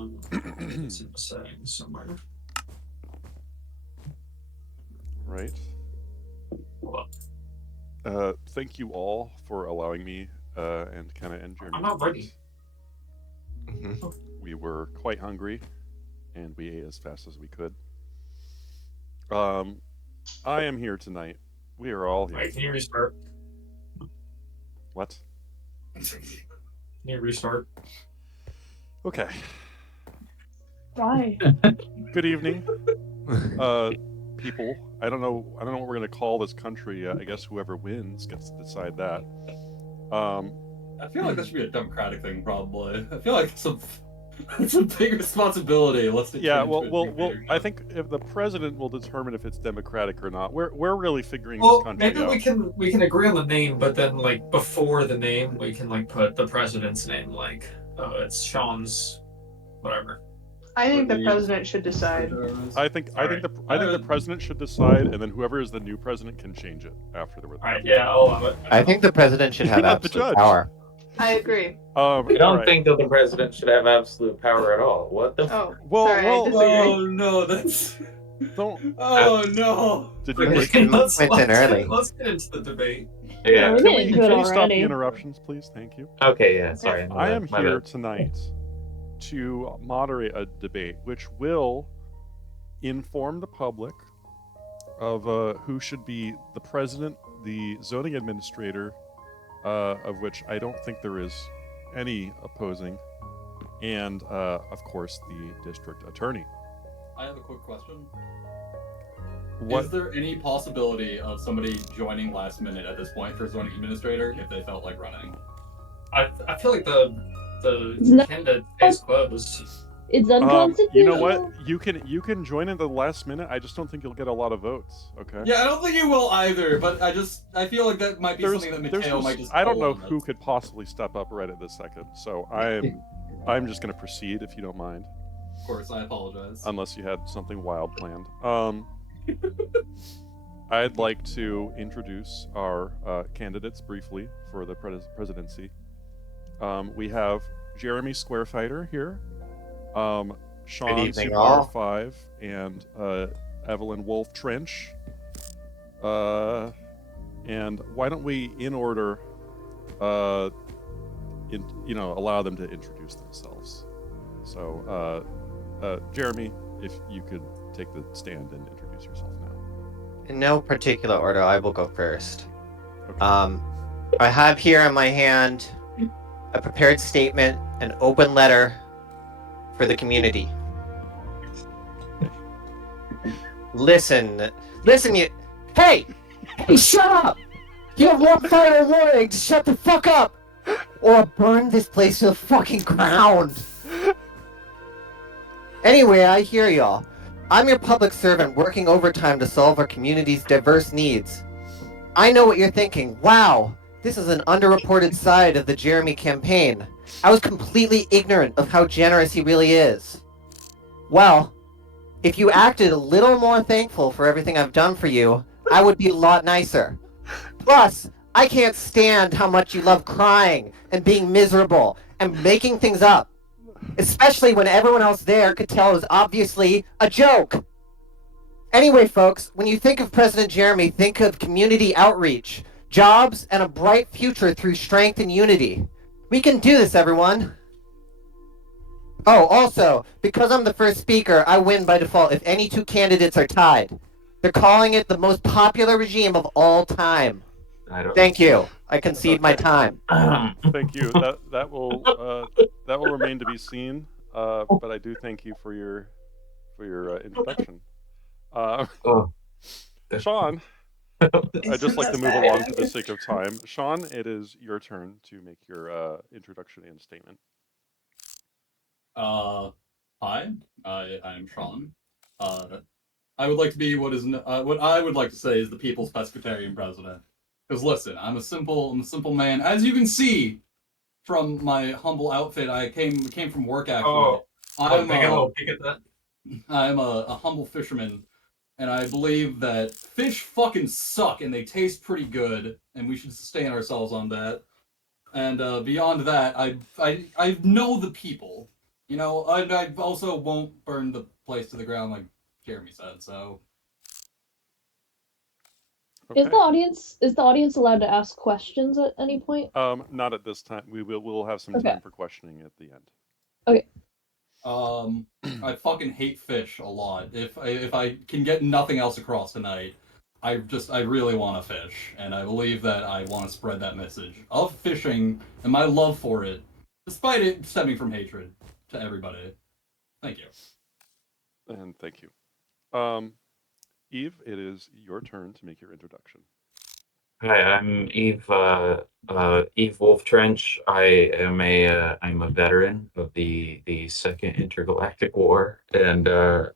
It's in the settings somewhere. Right. Hold Thank you all for allowing me and kind of end I'm not ready. We were quite hungry, and we ate as fast as we could. Um, I am here tonight. We are all here. Wait, can you restart? What? Can you restart? Okay. Why? Good evening, people. I don't know. I don't know what we're gonna call this country yet. I guess whoever wins gets to decide that. I feel like that should be a democratic thing, probably. I feel like it's a big responsibility. Yeah. Well. I think if the president will determine if it's democratic or not. We're really figuring this Well, country maybe out. we can agree on the name, but then like before the name, we can like put the president's name, like it's Sean's, whatever. I think the president should decide. I think the president should decide, and then whoever is the new president can change it after the. All right, yeah, I'll allow it. I think the president should have You're not the absolute judge. power. I agree. I don't alright. think that the president should have absolute power at all. What the? Oh, Well, sorry, well, I disagree. Oh no, that's. Don't. Oh no. Did you Okay. break? Went in early. Let's get into the debate. Yeah. we're Can getting we, into can it you stop the already. interruptions, please? Thank you. Okay. Yeah. Sorry. I am My here bad. tonight to moderate a debate which will inform the public of who should be the president, the zoning administrator, of which I don't think there is any opposing, and of course the district attorney. I have a quick question. What? Is there any possibility of somebody joining last minute at this point for zoning administrator if they felt like running? I feel like the No. candidate is closed. It's You unconstitutional. know what? You can join in the last minute. I just don't think you'll get a lot of votes. Okay. Yeah, I don't think you will either, but I feel like that might be something that Mateo might just. I don't know pull on who us. could possibly step up right at this second. So I'm just going to proceed if you don't mind, Of course, I apologize. unless you had something wild planned. I'd like to introduce our candidates briefly for the presidency. We have Jeremy Squarefighter here, Sean evening, Super all. 5, and Evelyn Wolf Trench. And why don't we, in order, allow them to introduce themselves. So, Jeremy, if you could take the stand and introduce yourself now. In no particular order, I will go first. Okay. I have here in my hand a prepared statement, an open letter for the community. Listen, you. Hey, shut up! You have one final warning to shut the fuck up, or I'll burn this place to the fucking ground. Anyway, I hear y'all. I'm your public servant working overtime to solve our community's diverse needs. I know what you're thinking. Wow, this is an underreported side of the Jeremy campaign. I was completely ignorant of how generous he really is. Well, if you acted a little more thankful for everything I've done for you, I would be a lot nicer. Plus, I can't stand how much you love crying and being miserable and making things up. Especially when everyone else there could tell it was obviously a joke. Anyway, folks, when you think of President Jeremy, think of community outreach, jobs, and a bright future through strength and unity. We can do this, everyone. Oh, also, because I'm the first speaker, I win by default if any two candidates are tied. They're calling it the most popular regime of all time. Thank you. I concede my time. Thank you. That will remain to be seen. But I do thank you for your introduction. Sean, I'd just like to move along for the sake of time. Sean, it is your turn to make your introduction and statement. Hi, I'm Sean. I would like to be what I would like to say is the people's pescatarian president. Because listen, I'm a simple man. As you can see from my humble outfit, I came from work actually. I'm take a little peek at that. I'm a humble fisherman, and I believe that fish fucking suck and they taste pretty good, and we should sustain ourselves on that. And beyond that, I know the people. You know, I also won't burn the place to the ground like Jeremy said. So Okay. Is the audience allowed to ask questions at any point? Not at this time. We'll have some Okay. time for questioning at the end. Okay. I fucking hate fish a lot. If I can get nothing else across tonight, I really want to fish, and I believe that I want to spread that message of fishing and my love for it, despite it stemming from hatred, to everybody. Thank you. And thank you. Eve, it is your turn to make your introduction. Hi, I'm Eve. Eve Wolf Trench. I'm a veteran of the Second Intergalactic War, and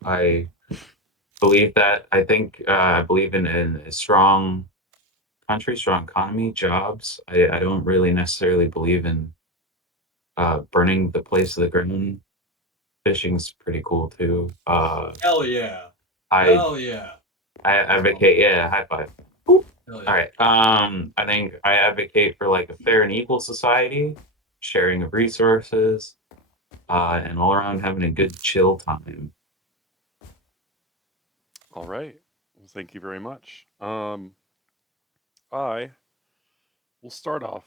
I believe that I believe in a strong country, strong economy, jobs. I don't really necessarily believe in burning the place to the ground. Fishing's pretty cool too. Hell yeah. I Hell yeah. I advocate. Yeah, high five. Hell All yeah. right. I think I advocate for like a fair and equal society, sharing of resources, and all around having a good chill time. All right. Well, thank you very much. I will start off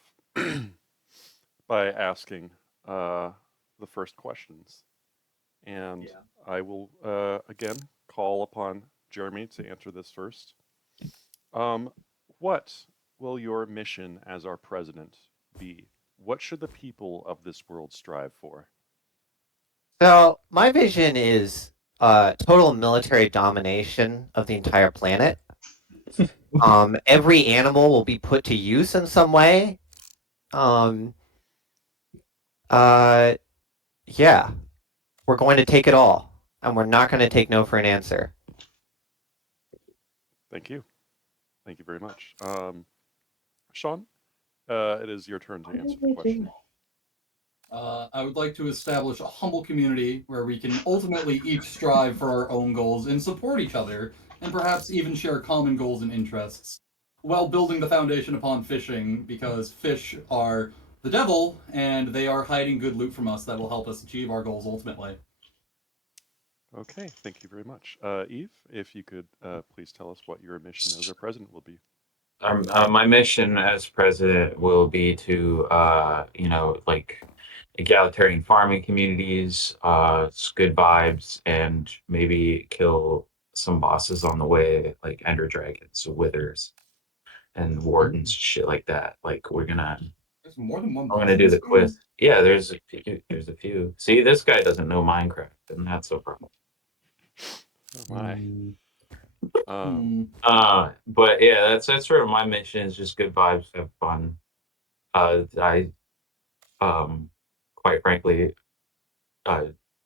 by asking the first questions, and Yeah. I will again call upon Jeremy to answer this first. What will your mission as our president be? What should the people of this world strive for? So my vision is total military domination of the entire planet. Every animal will be put to use in some way. Um, uh, yeah, we're going to take it all, and we're not going to take no for an answer. Thank you. Thank you very much. Sean, it is your turn to answer the question. I would like to establish a humble community where we can ultimately each strive for our own goals and support each other, and perhaps even share common goals and interests, while building the foundation upon fishing, because fish are the devil, and they are hiding good loot from us that will help us achieve our goals ultimately. Okay, thank you very much. Eve, if you could please tell us what your mission as our president will be. My mission as president will be to, like egalitarian farming communities, good vibes, and maybe kill some bosses on the way, like ender dragons, withers, and wardens, shit like that. Like There's more than one I'm boss gonna in do this the game? quiz. Yeah, there's a few. There's a few. See, this guy doesn't know Minecraft, and that's a problem. Oh my. But yeah, that's sort of my mission is just good vibes, have fun. I quite frankly, uh,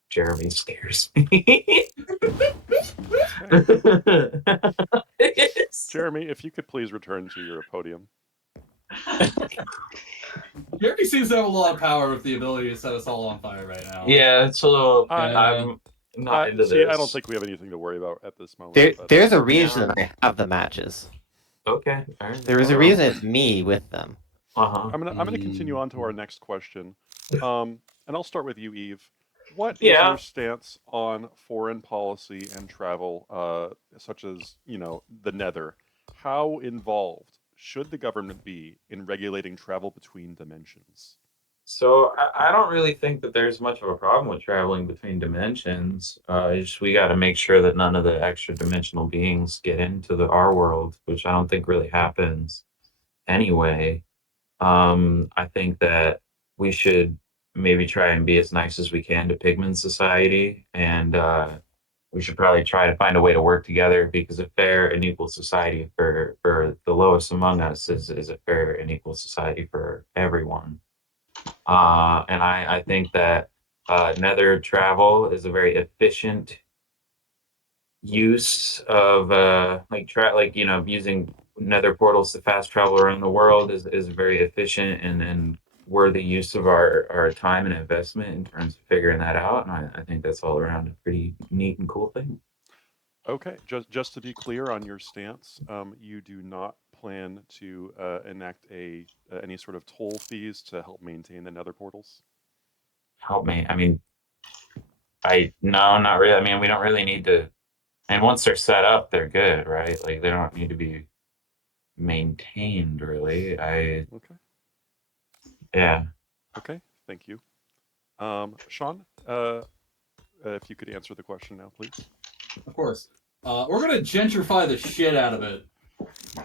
Jeremy scares me. Jeremy, if you could please return to your podium. Jeremy seems to have a lot of power with the ability to set us all on fire right now. Yeah, it's a little. I- I'm not into see, this. I don't think we have anything to worry about at this moment. but, There's a reason I have the matches. Okay. All right. There is a reason it's me with them. Uh-huh. I'm gonna continue on to our next question, and I'll start with you, Eve. What is Yeah. your stance on foreign policy and travel, such as the Nether? How involved should the government be in regulating travel between dimensions? So I don't really think that there's much of a problem with traveling between dimensions. We got to make sure that none of the extra dimensional beings get into our world, which I don't think really happens anyway. I think that we should maybe try and be as nice as we can to Pigman society, and we should probably try to find a way to work together because a fair and equal society for the lowest among us is a fair and equal society for everyone. And I think that nether travel is a very efficient use of using nether portals to fast travel around the world is very efficient and worthy use of our time and investment in terms of figuring that out. And I think that's all around a pretty neat and cool thing. Okay, just to be clear on your stance, you do not plan to enact any sort of toll fees to help maintain the nether portals? Help me. I mean, No, not really. I mean, we don't really need to. And once they're set up, they're good, right? Like they don't need to be maintained, really. Okay. Yeah. Okay. Thank you. Sean, if you could answer the question now, please. Of course. We're gonna gentrify the shit out of it.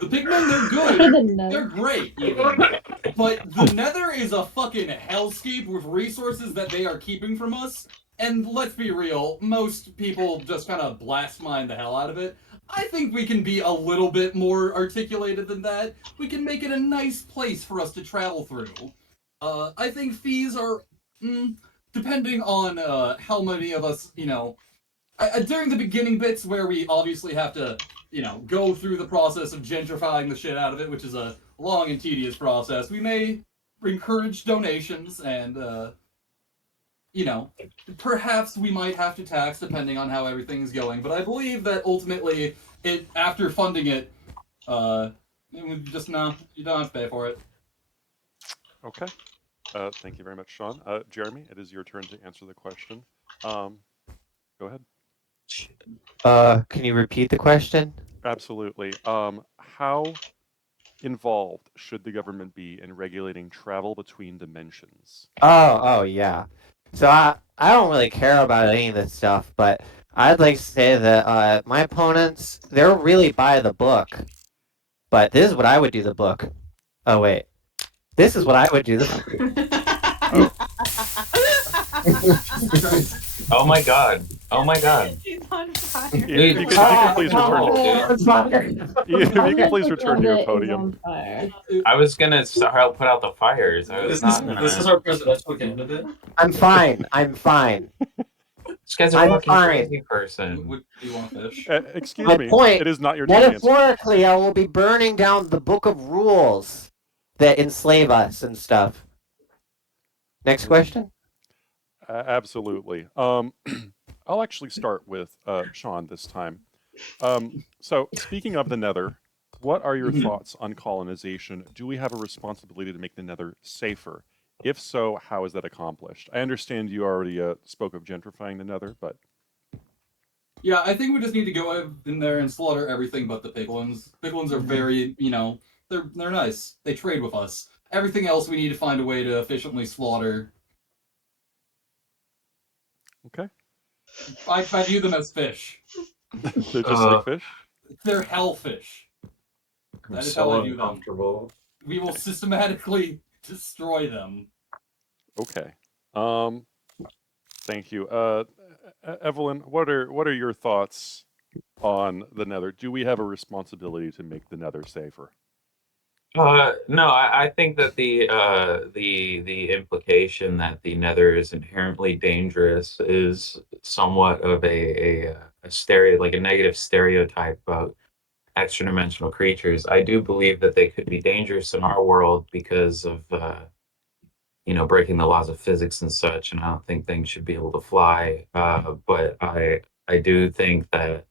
The pigmen, they're I good. didn't know. They're great, even. But the Nether is a fucking hellscape with resources that they are keeping from us. And let's be real, most people just kind of blast mine the hell out of it. I think we can be a little bit more articulated than that. We can make it a nice place for us to travel through. I think fees are, depending on how many of us, during the beginning bits where we obviously have to, go through the process of gentrifying the shit out of it, which is a long and tedious process, we may encourage donations and, perhaps we might have to tax depending on how everything's going. But I believe that ultimately, after funding it, just you don't have to pay for it. Okay. Thank you very much, Sean. Jeremy, it is your turn to answer the question. Go ahead. Can you repeat the question? Absolutely. How involved should the government be in regulating travel between dimensions? Oh, yeah. So I don't really care about any of this stuff, but I'd like to say that my opponents, they're really by the book. But this is what I would do the book. Oh wait. This is what I would do the Oh my god. Oh my god. He's on fire. If you could please return. If you could please return to your podium. I was gonna help put out the fires. I was This not is gonna. this is our presidential candidate. I'm fine. I'm fine. This guy's a I'm fucking fine. crazy person. Do you want fish? Excuse My me. point, It is not your turn to answer. Metaphorically, I will be burning down the book of rules that enslave us and stuff. Next question. Absolutely. I'll actually start with Sean this time. So, speaking of the Nether, what are your thoughts on colonization? Do we have a responsibility to make the Nether safer? If so, how is that accomplished? I understand you already spoke of gentrifying the Nether, but Yeah, I think we just need to go in there and slaughter everything but the piglins. Piglins are very, they're nice. They trade with us. Everything else we need to find a way to efficiently slaughter. okay. I view them as fish. They're just like fish. They're hellfish. I'm That is so how I view them. uncomfortable. We will systematically destroy them. Okay. Thank you. Evelyn, what are your thoughts on the Nether? Do we have a responsibility to make the Nether safer? No, I think that the implication that the Nether is inherently dangerous is somewhat of a stereo, like a negative stereotype about extra-dimensional creatures. I do believe that they could be dangerous in our world because of breaking the laws of physics and such, and I don't think things should be able to fly. But I do think that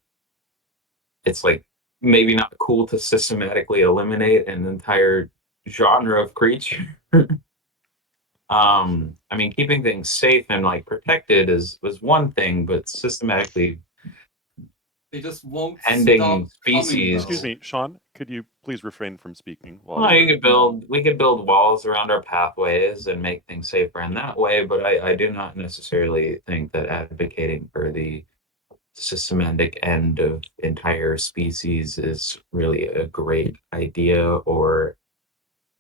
it's like maybe not cool to systematically eliminate an entire genre of creature. I mean, keeping things safe and like protected was one thing, but systematically They just won't ending stop coming, species. Excuse me, Sean. Could you please refrain from speaking while Well, you're... we could build walls around our pathways and make things safer in that way, but I do not necessarily think that advocating for the systematic end of entire species is really a great idea or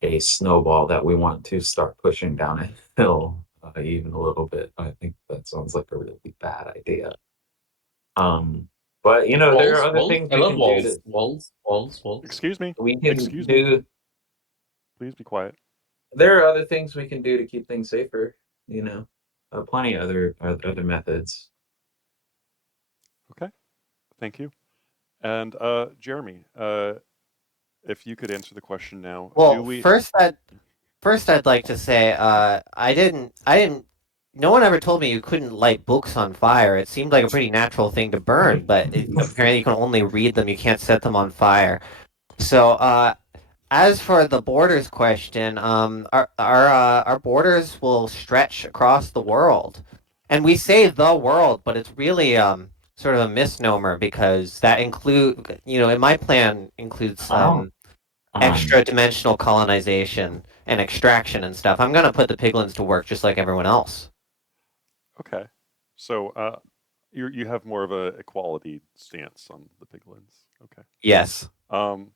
a snowball that we want to start pushing down a hill even a little bit. I think that sounds like a really bad idea. But there are other things I we love can walls. do to Walls. Excuse me. we can Excuse me. do Please be quiet. there are other things we can do to keep things safer, plenty of other methods. Okay. Thank you. And Jeremy, if you could answer the question now. Well, Do we... first I'd like to say I didn't. No one ever told me you couldn't light books on fire. It seemed like a pretty natural thing to burn, but apparently you can only read them. You can't set them on fire. So as for the borders question, our borders will stretch across the world, And we say the world, but it's really sort of a misnomer because that in my plan includes Oh. extra dimensional colonization and extraction and stuff. I'm gonna put the piglins to work just like everyone else. Okay. So you have more of a equality stance on the piglins. Okay. Yes. All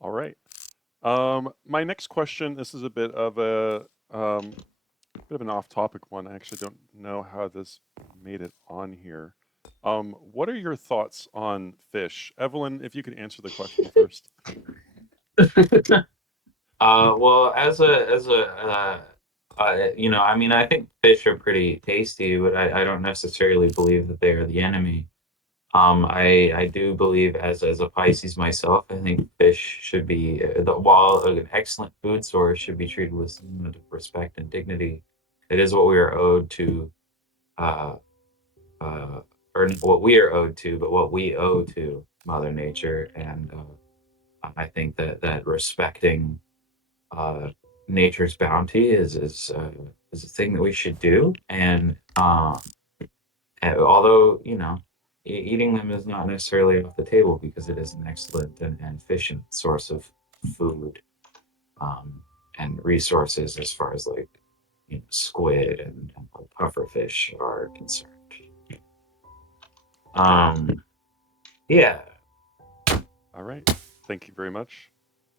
right. My next question. This is a bit of an off-topic one. I actually don't know how this made it on here. What are your thoughts on fish, Evelyn? If you could answer the question first. Well, I mean, I think fish are pretty tasty, but I don't necessarily believe that they are the enemy. I do believe as a Pisces myself, I think fish should be, while an excellent food source, should be treated with some respect and dignity. It is what we are owed to, uh, or not what we are owed to, but what we owe to Mother Nature, and I think that respecting uh, nature's bounty is a thing that we should do. And although eating them is not necessarily off the table because it is an excellent and efficient source of food, um, and resources as far as like squid and puffer fish are concerned. Yeah. All right. Thank you very much.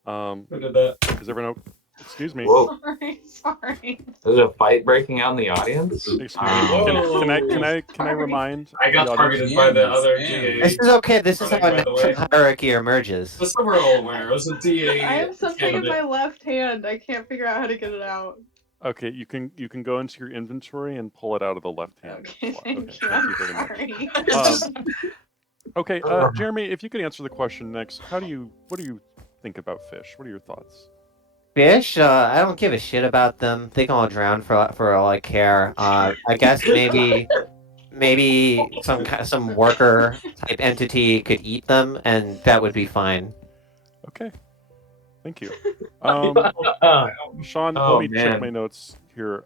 Look at that. Is everyone? Excuse me. Whoa. Sorry. There's a fight breaking out in the audience. Excuse me. Can I remind? I got the audience- targeted by the other Spam. DA. This is okay. This is Running, how by a the natural way. hierarchy emerges. Just so we're all aware, it was a DA. I have something in candidate. my left hand. I can't figure out how to get it out. Okay, you can go into your inventory and pull it out of the left hand. Okay, slot. thank you. Thank I'm you very much. sorry. Okay, Jeremy, if you could answer the question next, what do you think about fish? What are your thoughts? Fish, I don't give a shit about them. They can all drown for all I care. I guess maybe some worker type entity could eat them, and that would be fine. Okay, thank you. Uh, Sean, Oh, let me check man. my notes here.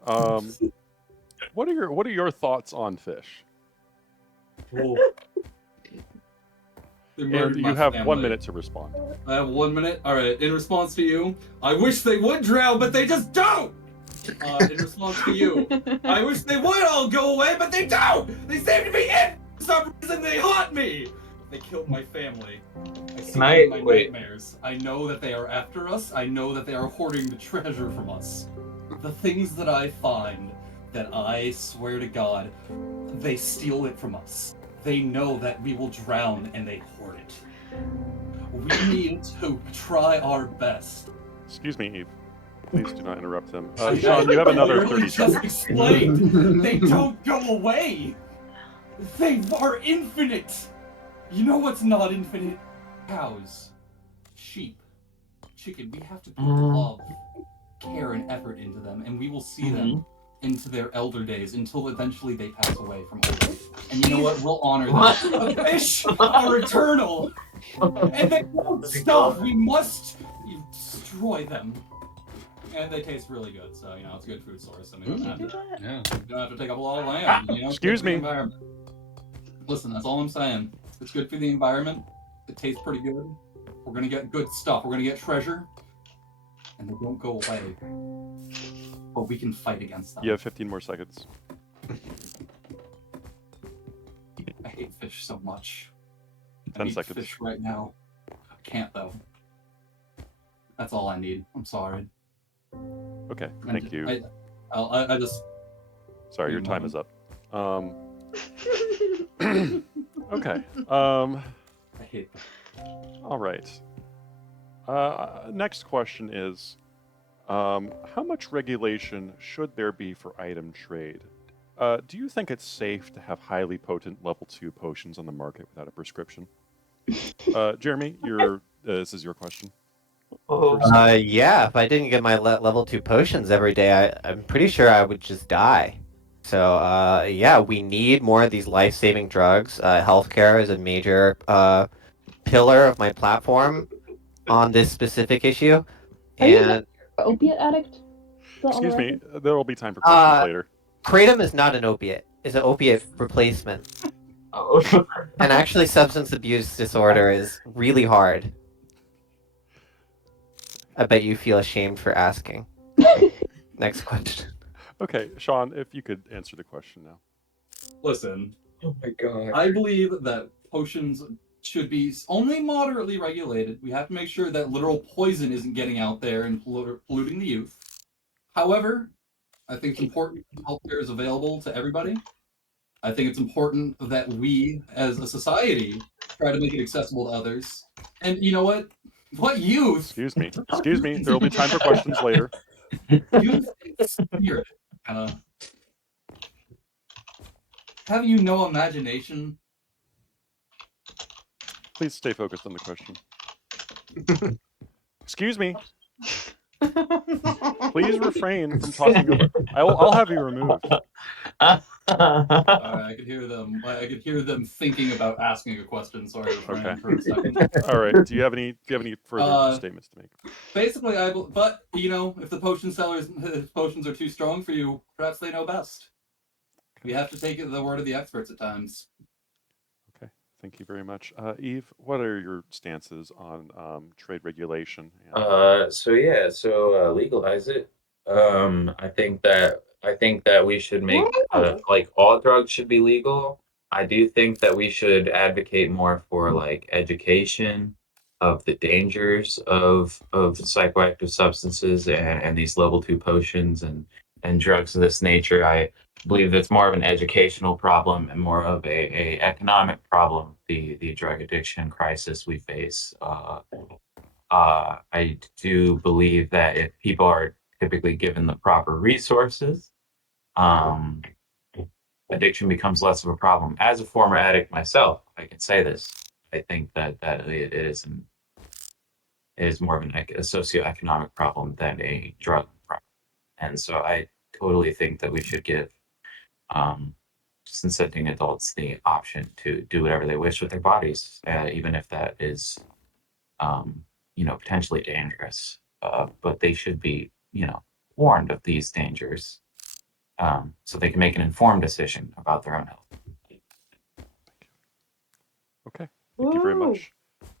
What are your thoughts on fish? They And murdered you my have family. 1 minute to respond. I have 1 minute. All right. In response to you, I wish they would drown, but they just don't. In response to you, I wish they would all go away, but they don't. They seem to be in. For some reason, they haunt me. They killed my family. I see them in my nightmares. I know that they are after us. I know that they are hoarding the treasure from us. The things that I find, that I swear to God, they steal it from us. They know that we will drown and they hoard it. We need to try our best. Excuse me, Eve. Please do not interrupt him. I Sean, you have another literally 30 just seconds. explained. They don't go away. They are infinite. You know what's not infinite? Cows, sheep, chicken. We have to put love, care, and effort into them, and we will see them into their elder days until eventually they pass away from old age. And you know what? We'll honor them. The fish are eternal, and they won't stop. We must destroy them. And they taste really good, so it's a good food source. I mean, you don't have to take up a lot of land. Excuse me. Listen, that's all I'm saying. It's good for the environment. It tastes pretty good. We're gonna get good stuff. We're gonna get treasure, and they don't go away. But we can fight against them. You have 15 more seconds. I hate fish so much. 10 I need seconds. fish right now. I can't though. That's all I need. I'm sorry. Okay, thank you. I just. Sorry, your time is up. Okay. I hate. All right. Next question is, how much regulation should there be for item trade? Do you think it's safe to have highly potent level 2 potions on the market without a prescription? Jeremy, this is your question. Yeah, if I didn't get my level 2 potions every day, I'm pretty sure I would just die. So, yeah, we need more of these life-saving drugs. Healthcare is a major pillar of my platform on this specific issue. Are you And opiate addict? Is that on the Excuse me, record? there will be time for questions later. Kratom is not an opiate. is an opiate replacement. Oh. And actually, substance abuse disorder is really hard. I bet you feel ashamed for asking. Next question. Okay, Sean, if you could answer the question now. Listen, Oh my god. I believe that potions should be only moderately regulated. We have to make sure that literal poison isn't getting out there and polluting the youth. However, I think it's important that healthcare is available to everybody. I think it's important that we, as a society, try to make it accessible to others. And you know what? What youth? Excuse me. Excuse me. There will be time for questions later. Youth is spirit. Have you no imagination? Please stay focused on the question. Excuse me. Please refrain from talking over. I'll have you removed. I could hear them. I could hear them thinking about asking a question. So I refrained Okay. for a second. All right. Do you have any further statements to make? Basically, but if the if potions are too strong for you, perhaps they know best. We have to take the word of the experts at times. Okay. Thank you very much. Eve, what are your stances on trade regulation? Legalize it. I think that we should make like all drugs should be legal. I do think that we should advocate more for like education of the dangers of psychoactive substances and these level 2 potions and drugs of this nature. I believe that's more of an educational problem and more of a economic problem, the drug addiction crisis we face. I do believe that if people are typically given the proper resources, um, addiction becomes less of a problem. As a former addict myself, I can say this. I think that it is more of a socioeconomic problem than a drug problem. And so I totally think that we should give consenting adults the option to do whatever they wish with their bodies, even if that is potentially dangerous. But they should be, warned of these dangers, so they can make an informed decision about their own health. Okay. Thank you very much.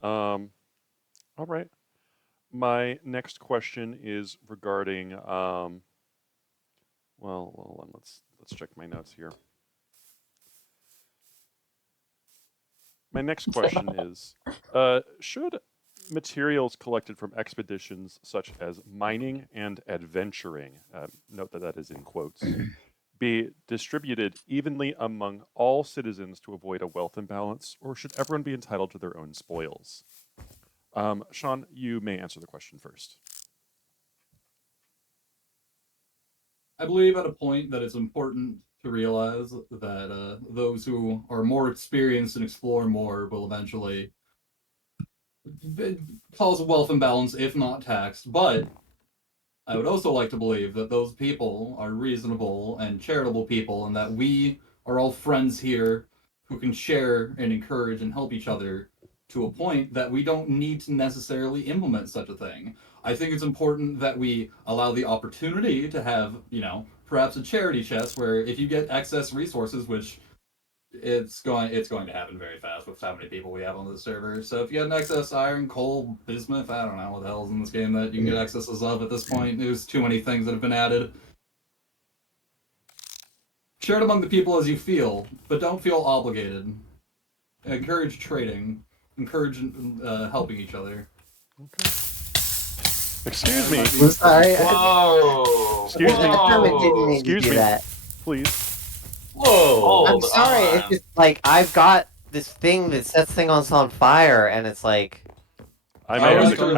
All right. My next question is regarding. Well, let's check my notes here. My next question is: should materials collected from expeditions such as mining and adventuring, note that is in quotes, be distributed evenly among all citizens to avoid a wealth imbalance, or should everyone be entitled to their own spoils? Sean, you may answer the question first. I believe at a point that it's important to realize that those who are more experienced and explore more will eventually cause a wealth imbalance, if not taxed. But I would also like to believe that those people are reasonable and charitable people, and that we are all friends here who can share and encourage and help each other to a point that we don't need to necessarily implement such a thing. I think it's important that we allow the opportunity to have, perhaps a charity chest where if you get excess resources, which it's going to happen very fast with how many people we have on the server. So if you get an excess iron, coal, bismuth, I don't know what the hell's in this game that you can get excesses of at this point. There's too many things that have been added. Share it among the people as you feel, but don't feel obligated. Encourage trading. Encourage helping each other. Okay. Excuse me. I'm sorry. Whoa! Excuse me. Next time it didn't need Excuse to do me. that. Please. Whoa! I'm sorry. It's just like I've got this thing that sets things on fire, and it's like I may have to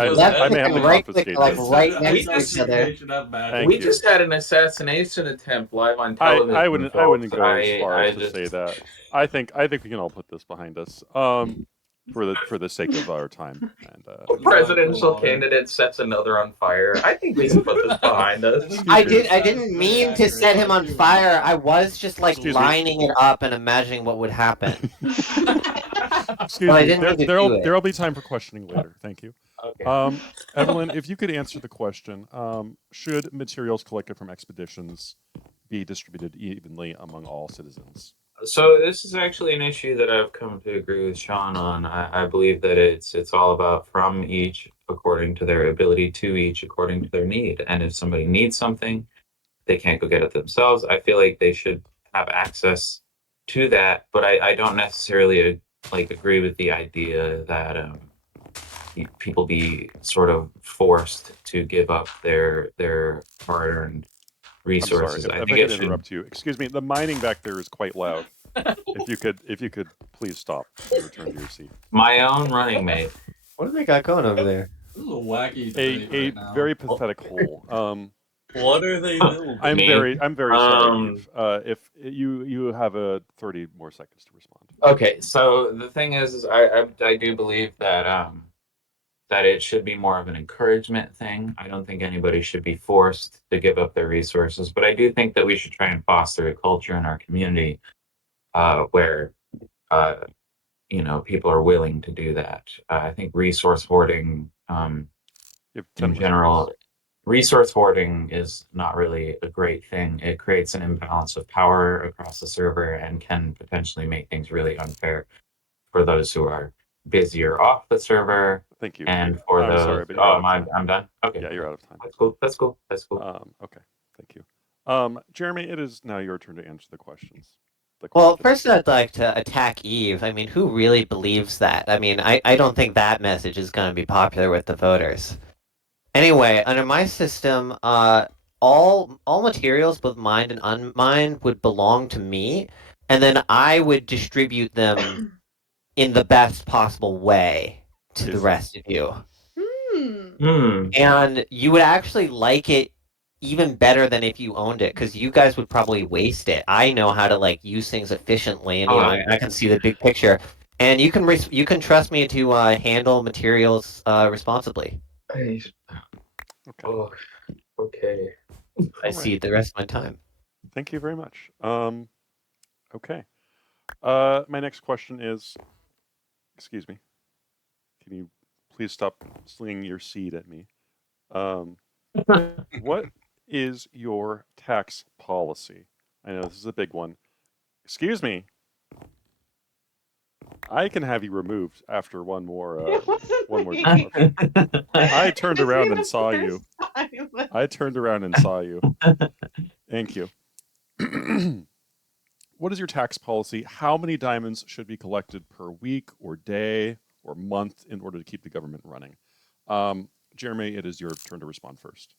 right confiscate click, like this. right next to each other. Thank We you. just had an assassination attempt live on television. I wouldn't folks. go as far as to just- say that. I think we can all put this behind us. For the sake of our time. And A presidential candidate sets another on fire. I think we can put this behind us. I didn't mean to set him on fire. I was just like Excuse me. lining it up and imagining what would happen. Excuse But I me. didn't mean to do it. There'll be time for questioning later. Thank you. Okay. Evelyn, if you could answer the question, should materials collected from expeditions be distributed evenly among all citizens. So this is actually an issue that I've come to agree with Sean on. I believe that it's all about from each according to their ability, to each according to their need. And if somebody needs something, they can't go get it themselves. I feel like they should have access to that, but I don't necessarily like agree with the idea that people be sort of forced to give up their hard-earned I'm sorry resources. if I I think could it should. interrupt you. Excuse me. The mining back there is quite loud. If you could please stop and return to your seat. My own running mate. What do they got going over there? This is a wacky A debate a right now. very pathetic hole. What are they building? I'm Me? very sorry, Eve. If you have 30 more seconds to respond. Okay, so the thing is I do believe that that it should be more of an encouragement thing. I don't think anybody should be forced to give up their resources, but I do think that we should try and foster a culture in our community where uh, people are willing to do that. I think resource hoarding You have 10 in more general, seconds. resource hoarding is not really a great thing. It creates an imbalance of power across the server and can potentially make things really unfair for those who are busier off the server Thank you. and for I'm those. sorry, but you're out of time. I'm done. Okay. Yeah, you're out of time. That's cool. That's cool. That's cool. Okay, thank you. Jeremy, it is now your turn to answer the questions. Well, first I'd like to attack Eve. I mean, who really believes that? I mean, I don't think that message is going to be popular with the voters. Anyway, under my system, all materials, both mined and unmined, would belong to me, and then I would distribute them in the best possible way to the rest of you. And you would actually like it even better than if you owned it, because you guys would probably waste it. I know how to like use things efficiently, and I can see the big picture. And you can trust me to handle materials responsibly. Okay. Oh, okay. I see the rest of my time. Thank you very much. Okay. My next question is, excuse me. Can you please stop slinging your seed at me? What is your tax policy? I know this is a big one. Excuse me. I can have you removed after one more disruption. I turned around and saw you. I turned around and saw you. Thank you. What is your tax policy? How many diamonds should be collected per week or day or month in order to keep the government running? Jeremy, it is your turn to respond first.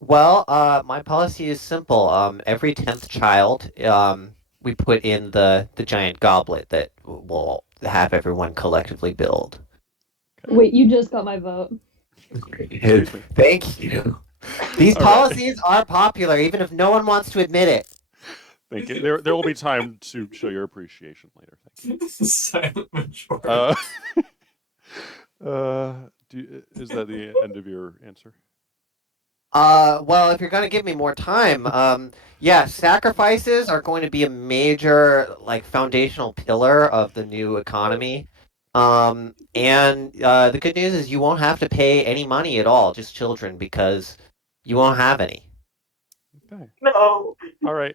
Well, my policy is simple. Every 10th child, we put in the giant goblet that will have everyone collectively build. Wait, you just got my vote. Thank you. These policies are popular, even if no one wants to admit it. Thank you. There will be time to show your appreciation later. Thank you. Silent majority. Is that the end of your answer? Well, if you're going to give me more time, yeah, sacrifices are going to be a major, like, foundational pillar of the new economy. And the good news is you won't have to pay any money at all, just children, because you won't have any. Okay. No. All right.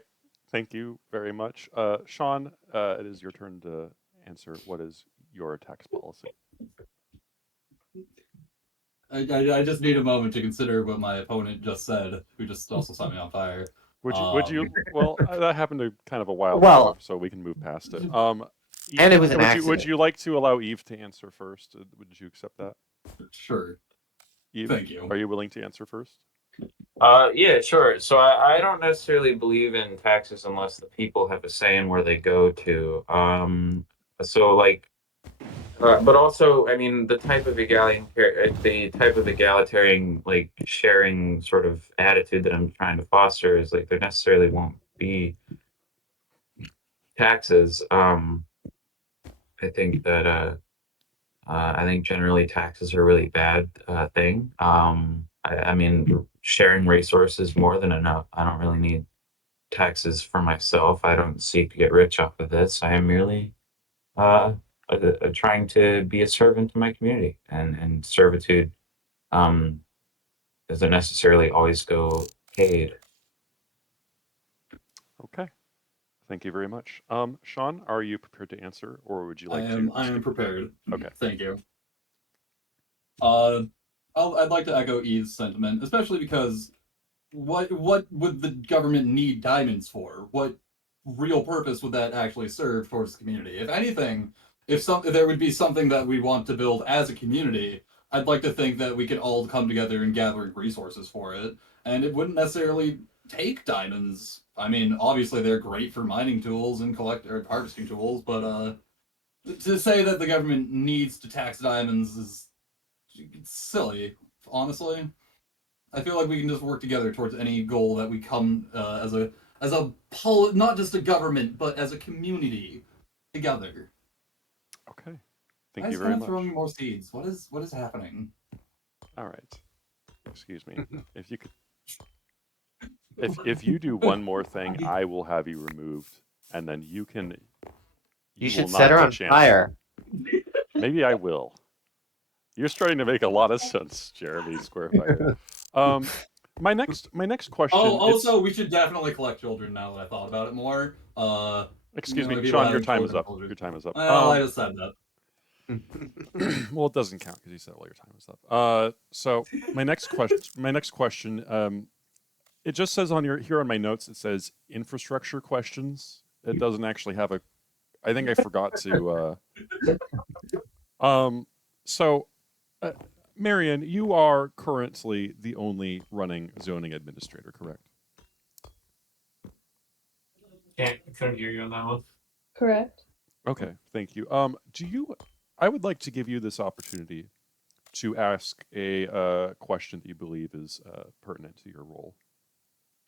Thank you very much. Sean, it is your turn to answer. What is your tax policy? I just need a moment to consider what my opponent just said, who just also set me on fire. Would you? Well, that happened kind of a while Well- ago, so we can move past it. And it was an would accident. you like to allow Eve to answer first? Would you accept that? Sure. Eve, Thank you. Are you willing to answer first? Yeah, sure. So I don't necessarily believe in taxes unless the people have a say in where they go to. So like, but also, I mean, the type of egalitarian like sharing sort of attitude that I'm trying to foster is like there necessarily won't be taxes. I think that I think generally taxes are a really bad thing. I mean, sharing resources more than enough. I don't really need taxes for myself. I don't seek to get rich off of this. I am merely trying to be a servant to my community, and servitude doesn't necessarily always go paid. Okay. Thank you very much. Sean, are you prepared to answer, or would you like I to? am prepared. Okay. Thank you. I'd like to echo E's sentiment, especially because what would the government need diamonds for? What real purpose would that actually serve towards the community? If anything, if there would be something that we want to build as a community, I'd like to think that we could all come together and gather resources for it, and it wouldn't necessarily take diamonds. I mean, obviously they're great for mining tools and harvesting tools, but to say that the government needs to tax diamonds is it's silly, honestly. I feel like we can just work together towards any goal that we come not just a government but as a community together. Okay. Thank Guys, you very kind of much. throwing me more seeds. What is happening? All right. Excuse me. If you could, if you do one more thing, I will have you removed, and then you can. You will should not set her have a on chance. fire. Maybe I will. You're starting to make a lot of sense, Jeremy Squarefighter. My next question. Oh, also, we should definitely collect children now that I thought about it more. Excuse me, people Sean. Your having time is children up. are Your time is up. Well, I just said that. Well, it doesn't count because you said all your time is up. So my next question. It just says on here on my notes. It says infrastructure questions. It doesn't actually have a. I think I forgot to. So, Marion, you are currently the only running zoning administrator, correct? Couldn't hear you on that one. Correct. Okay, thank you. Do you? I would like to give you this opportunity to ask a question that you believe is pertinent to your role.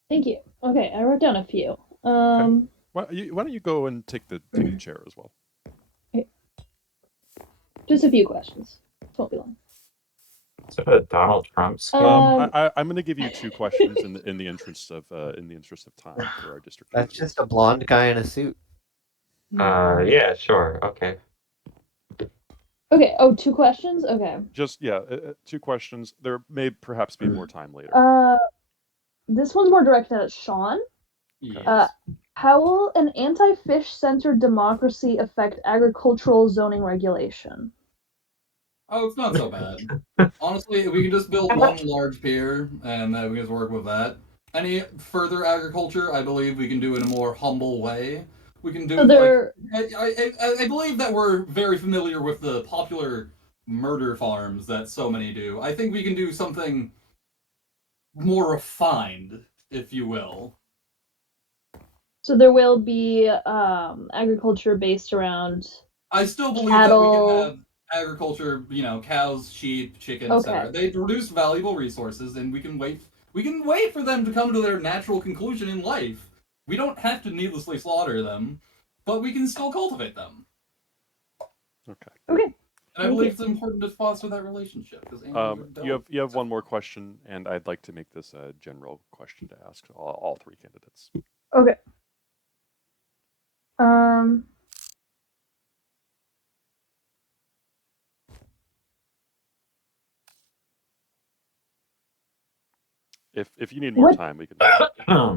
Thank you. Okay, I wrote down a few. Why don't you go and take the chair as well? Just a few questions. This won't be long. So Donald Trump's. I'm going to give you two questions in the interest of time for our district. That's just a blonde guy in a suit. Yeah, sure. Okay. Okay. Oh, two questions. Okay. Just two questions. There may perhaps be more time later. This one's more directed at Sean. Yes. How will an anti-fish-centered democracy affect agricultural zoning regulation? Oh, it's not so bad. Honestly, we can just build one large pier, and we can just work with that. Any further agriculture, I believe we can do in a more humble way. We can do I believe that we're very familiar with the popular murder farms that so many do. I think we can do something more refined, if you will. So there will be agriculture based around. I still believe cattle. that we can have agriculture, cows, sheep, chicken, etc. Okay. They produce valuable resources, and we can wait for them to come to their natural conclusion in life. We don't have to needlessly slaughter them, but we can still cultivate them. Okay. Okay. And I believe it's important to foster that relationship. You have one more question, and I'd like to make this a general question to ask all three candidates. Okay. If you need more time, we can.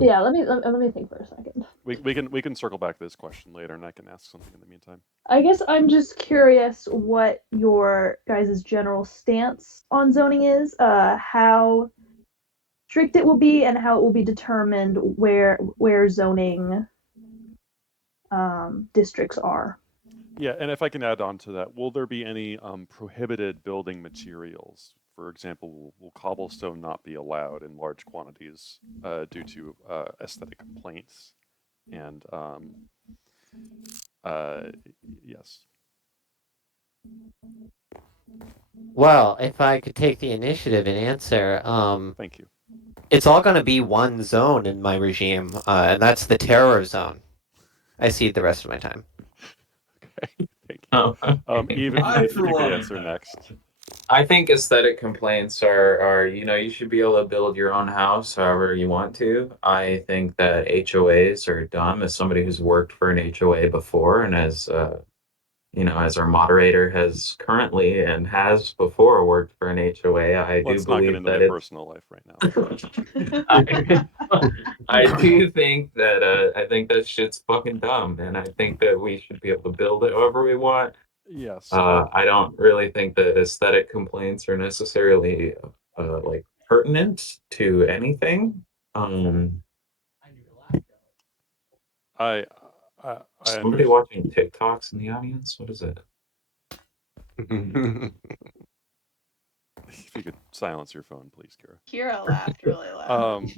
Yeah, let me think for a second. We can circle back to this question later, and I can ask something in the meantime. I guess I'm just curious what your guys' general stance on zoning is, how strict it will be, and how it will be determined where zoning districts are. Yeah, and if I can add on to that, will there be any prohibited building materials? For example, will cobblestone not be allowed in large quantities due to aesthetic complaints? And yes. Well, if I could take the initiative and answer, Thank you. it's all going to be one zone in my regime, and that's the terror zone. I cede the rest of my time. Okay, thank you. Even if you could answer next. I think aesthetic complaints are you should be able to build your own house however you want to. I think that HOAs are dumb. As somebody who's worked for an HOA before and has as our moderator has currently and has before worked for an HOA, I do Let's not get believe into that their it's personal life right now. I do think that I think that shit's fucking dumb, and I think that we should be able to build it however we want. Yes. I don't really think that aesthetic complaints are necessarily like pertinent to anything. Um, I I Somebody watching TikToks in the audience? What is it? If you could silence your phone, please, Kira. Kira laughed really loud.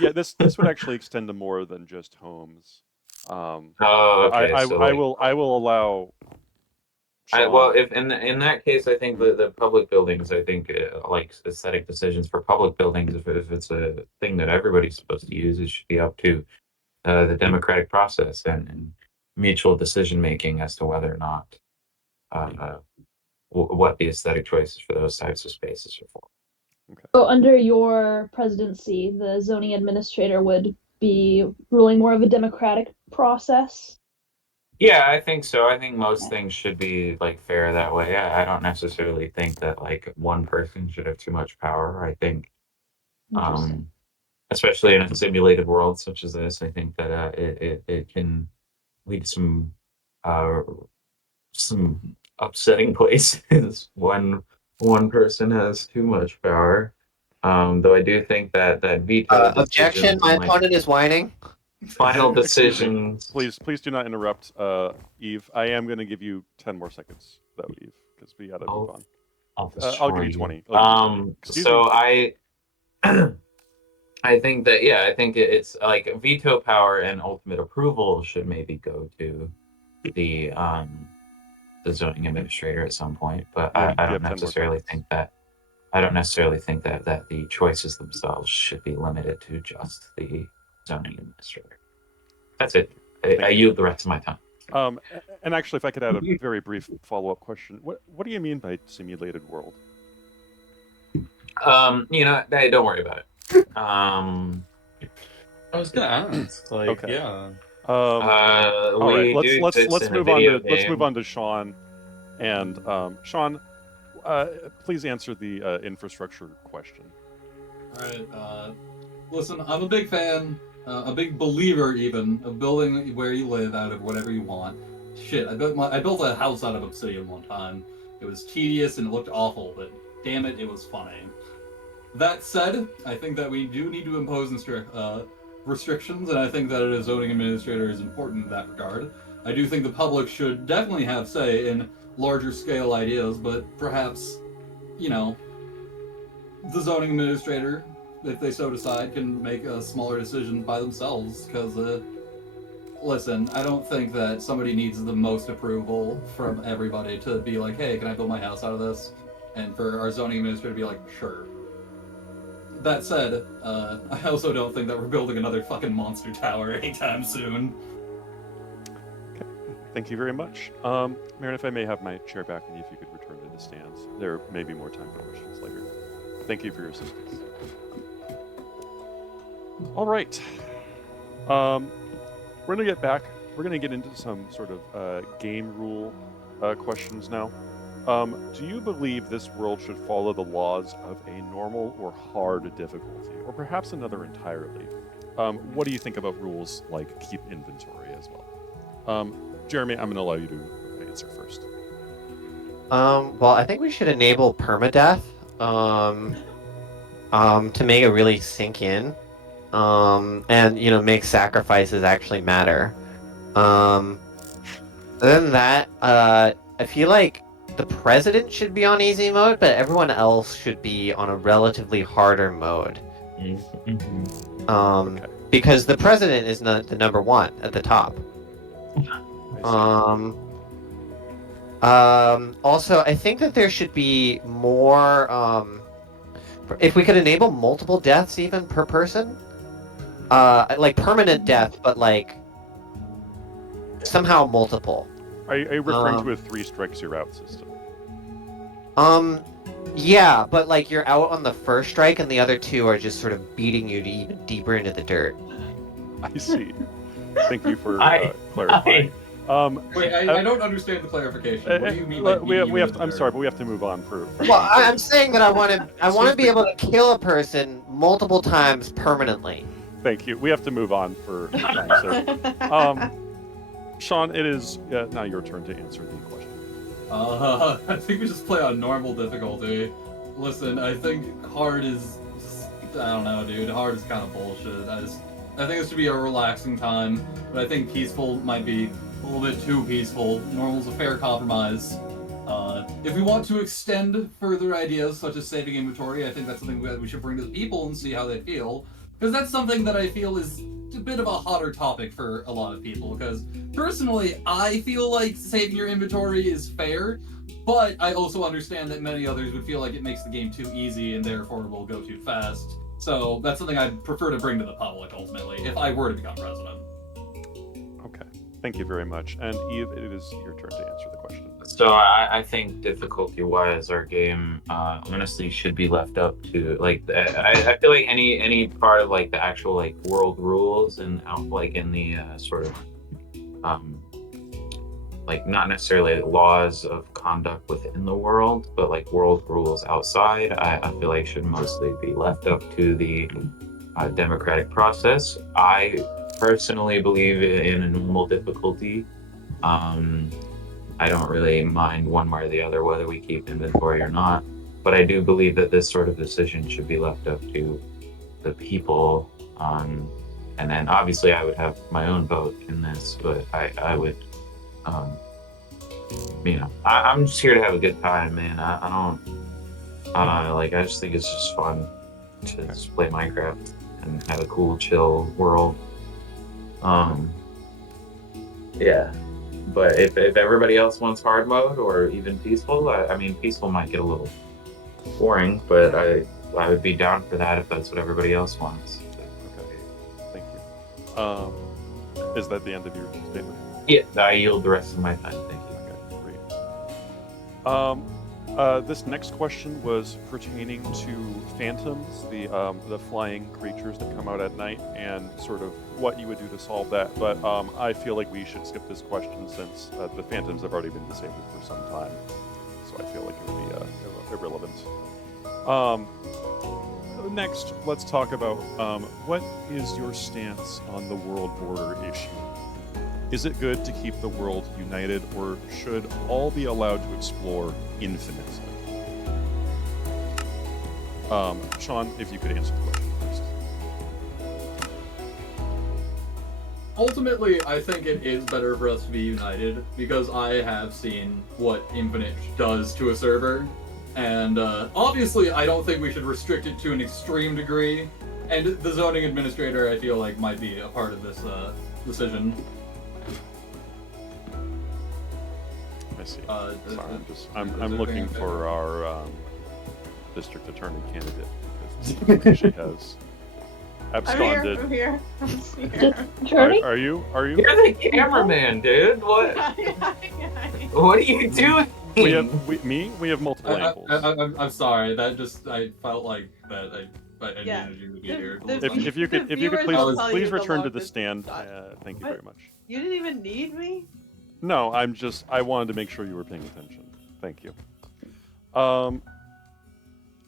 Yeah, this would actually extend to more than just homes. Oh, But okay. So like, I will allow well, Sean. if in that case, I think the public buildings, I think like aesthetic decisions for public buildings, if it's a thing that everybody's supposed to use, it should be up to the democratic process and mutual decision making as to whether or not uh, what the aesthetic choices for those types of spaces are for. So under your presidency, the zoning administrator would be ruling more of a democratic process. Yeah, I think so. I think most things should be like fair that way. I don't necessarily think that like one person should have too much power. I think, Interesting. especially in a simulated world such as this, I think that it can lead to uh, some upsetting places when one person has too much power. Though I do think that veto Objection. decisions My and like opponent is whining. final Excuse me. decisions. Please do not interrupt, Eve. I am going to give you 10 more seconds, though, Eve, because we got to move on. I'll I'll give destroy you you. 20. I'll give you 20. Excuse So me. I think that I think it's like veto power and ultimate approval should maybe go to the zoning administrator at some point, but I You don't have 10 more necessarily seconds. think that I don't necessarily think that the choices themselves should be limited to just the zoning administrator. That's it. I Thank you. yield the rest of my time. And actually, if I could add a very brief follow-up question, what do you mean by simulated world? Hey, don't worry about it. I was gonna ask, like, Okay. yeah. All right. We do exist Let's in a move on video to let's move game. on to Sean, and Sean, please answer the infrastructure question. All right. Listen, I'm a big fan, a big believer even of building where you live out of whatever you want. Shit, I built a house out of obsidian one time. It was tedious and it looked awful, but damn it, it was funny. That said, I think that we do need to impose restrictions, and I think that a zoning administrator is important in that regard. I do think the public should definitely have say in larger scale ideas, but perhaps, you know, the zoning administrator, if they so decide, can make smaller decisions by themselves. Because, listen, I don't think that somebody needs the most approval from everybody to be like, hey, can I build my house out of this? And for our zoning administrator to be like, sure. That said, I also don't think that we're building another fucking monster tower anytime soon. Okay. Thank you very much. Marin, if I may have my chair back, and if you could return to the stands, there may be more time for questions later. Thank you for your assistance. All right. We're going to get back. We're going to get into some sort of game rule questions now. Do you believe this world should follow the laws of a normal or hard difficulty, or perhaps another entirely? What do you think about rules like keep inventory as well? Jeremy, I'm going to allow you to answer first. Well, I think we should enable permadeath. To make it really sink in. And make sacrifices actually matter. Other than that, I feel like the president should be on easy mode, but everyone else should be on a relatively harder mode. Okay. Because the president is not the number one at the top. Also, I think that there should be more. If we could enable multiple deaths even per person, like permanent death, but like somehow multiple. Are you referring to a 3 strikes you're out system? Yeah, but like you're out on the first strike and the other two are just sort of beating you even deeper into the dirt. I see. Thank you for I- clarifying. Wait, I don't understand the clarification. What do you mean by we have to, I'm sorry, but we have to move on for Well, I'm saying that I want to be able to kill a person multiple times permanently. Thank you. We have to move on for time. So, Sean, it is now your turn to answer the question. I think we just play on normal difficulty. Listen, I think hard is just, I don't know, dude. Hard is kind of bullshit. I think this should be a relaxing time, but I think peaceful might be a little bit too peaceful. Normal's a fair compromise. If we want to extend further ideas such as saving inventory, I think that's something that we should bring to the people and see how they feel. Because that's something that I feel is a bit of a hotter topic for a lot of people. Because personally, I feel like saving your inventory is fair, but I also understand that many others would feel like it makes the game too easy and therefore will go too fast. So that's something I'd prefer to bring to the public ultimately, if I were to become president. Okay. Thank you very much. And Eve, it is your turn to answer the question. So I think difficulty-wise, our game honestly should be left up to like I feel like any part of like the actual like world rules and out like in the sort of like not necessarily laws of conduct within the world, but like world rules outside. I feel like should mostly be left up to the democratic process. I personally believe in a normal difficulty. I don't really mind one way or the other whether we keep inventory or not, but I do believe that this sort of decision should be left up to the people. And then obviously I would have my own vote in this, but I would, I'm just here to have a good time, man. I don't, like, I just think it's just fun to just play Minecraft and have a cool, chill world. Yeah. But if everybody else wants hard mode or even peaceful, I mean, peaceful might get a little boring, but I would be down for that if that's what everybody else wants. Okay, thank you. Is that the end of your statement? Yeah, I yield the rest of my time. Thank you. Okay, great. This next question was pertaining to phantoms, the flying creatures that come out at night, and sort of what you would do to solve that. But I feel like we should skip this question since the phantoms have already been disabled for some time. So I feel like it would be irrelevant. Next, let's talk about what is your stance on the world border issue? Is it good to keep the world united, or should all be allowed to explore infinitely? Sean, if you could answer the question first. Ultimately, I think it is better for us to be united, because I have seen what Infinite does to a server, and obviously I don't think we should restrict it to an extreme degree, and the zoning administrator, I feel like, might be a part of this decision. I see. Sorry, I'm looking for our district attorney candidate because she has absconded. I'm here. I'm here. Journey? Are you? You're the cameraman, dude. What? What are you doing? We have multiple angles. I'm sorry. That just I felt like that I Yeah. needed you to be here. If you could viewers will tell please you the return to the longest stand. shot. Thank you What? very much. You didn't even need me? No, I wanted to make sure you were paying attention. Thank you.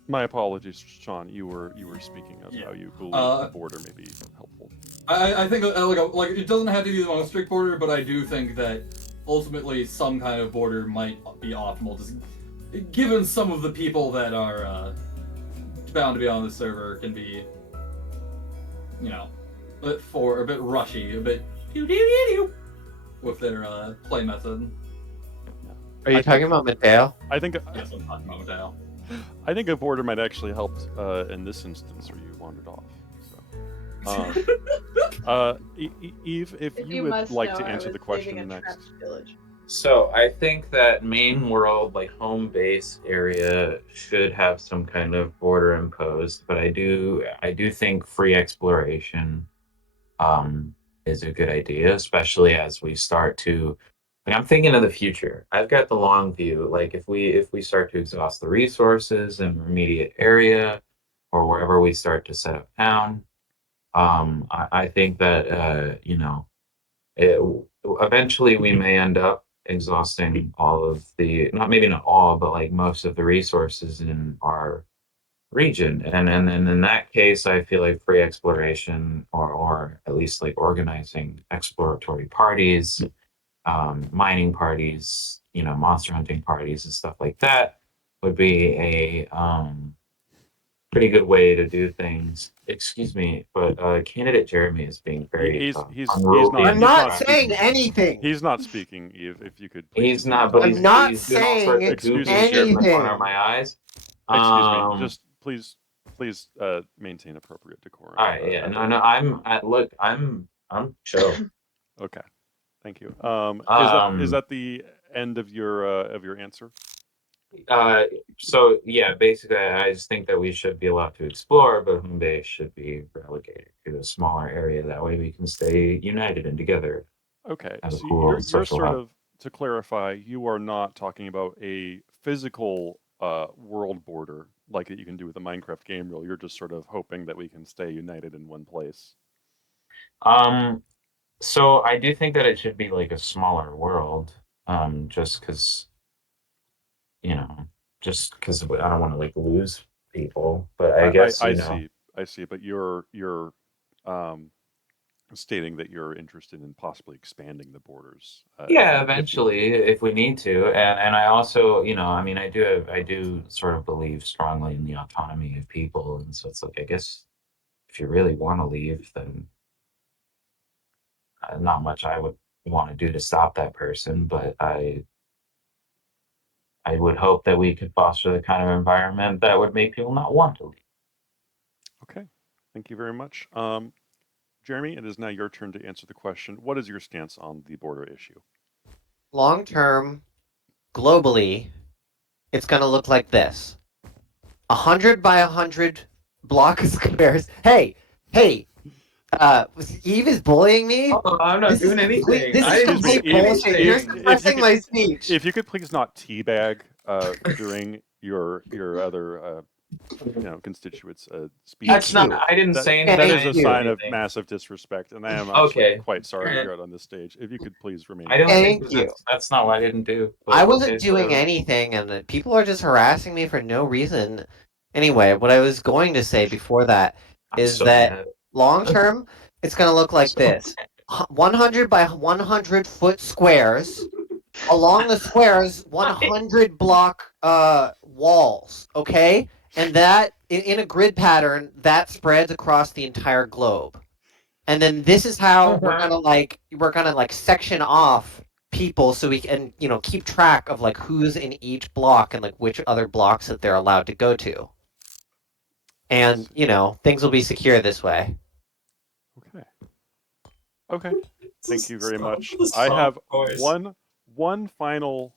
My apologies, Sean. You were speaking of how you believe the border may be helpful. I think like it doesn't have to be the most strict border, but I do think that ultimately some kind of border might be optimal, just given some of the people that are bound to be on the server can be, a bit rushy, a bit with their play method. Are you talking about Mateo? I think Yes, I'm talking about Mateo. I think a border might actually help in this instance where you wandered off. So, Eve, if you would must like know, to I answer was the question saving a next. trapped village. So I think that main world, like home base area, should have some kind of border imposed. But I do think free exploration is a good idea, especially as we start to. Like, I'm thinking of the future. I've got the long view. Like if we start to exhaust the resources in our immediate area, or wherever we start to set up town, I think that eventually we may end up exhausting all of the, not maybe not all, but like most of the resources in our region. And then in that case, I feel like free exploration or at least like organizing exploratory parties, mining parties, monster hunting parties and stuff like that would be a pretty good way to do things. Excuse me, but candidate Jeremy is being He, very he's unruly not I'm and not saying obnoxious. anything. he's not speaking. Eve, if you could please He's continue not, but talking. I'm not he's doing all sorts saying of Excuse goofy me, shit in the Jeremy. corner of anything. my eyes. Excuse me. Um, Just please maintain appropriate decorum. all right, yeah, no, look, I'm chill. Okay. Thank you. Is Um, that the end of your answer? uh, so yeah, basically, I just think that we should be allowed to explore, but home base should be relegated to a smaller area. That way, we can stay united and together Okay. as a So cool you're social sort hub. of, to clarify, you are not talking about a physical world border like that you can do with the Minecraft game rule. You're just sort of hoping that we can stay united in one place. Um, so I do think that it should be like a smaller world, just because, you know, just because I don't want to like lose people. But I guess, I see. I see. But you're um, stating that you're interested in possibly expanding the borders yeah, if need be. eventually, if we need to. And I also, I mean, I do sort of believe strongly in the autonomy of people. And so it's like, I guess if you really want to leave, then not much I would want to do to stop that person, but I would hope that we could foster the kind of environment that would make people not want to leave. Okay. Thank you very much. Jeremy, it is now your turn to answer the question. What is your stance on the border issue? Long term, globally, it's gonna look like this: 100 by 100 block squares. Hey, Eve is bullying me. Oh, I'm not This is doing complete. anything. This I is didn't Excuse me, say complete Eve. bullshit. You're Eve, anything. suppressing my speech. if you could please not teabag during your other constituents' Thank That's speech. not. you. I didn't That say that anything. is I Thank a didn't do you. sign of anything. massive disrespect, and I am actually Okay. quite sorry Alright. you're out on this stage. If you could please remain I don't think Thank quiet. that you. that's not what I didn't do. I But wasn't okay, doing whatever. anything, and people are just harassing me for no reason. Anyway, what I was going to say before that I'm is so that mad. long term, it's going to look like So this: 100 by 100 foot squares. Along the squares, mad. 100 block walls. Okay, and that in a grid pattern that spreads across the entire globe. And then this is how Uh-huh. we're gonna like section off people so we can keep track of like who's in each block and like which other blocks that they're allowed to go to. I And see. things will be secure this way. Okay. Okay. Thank you very much. The I soft have voice. one final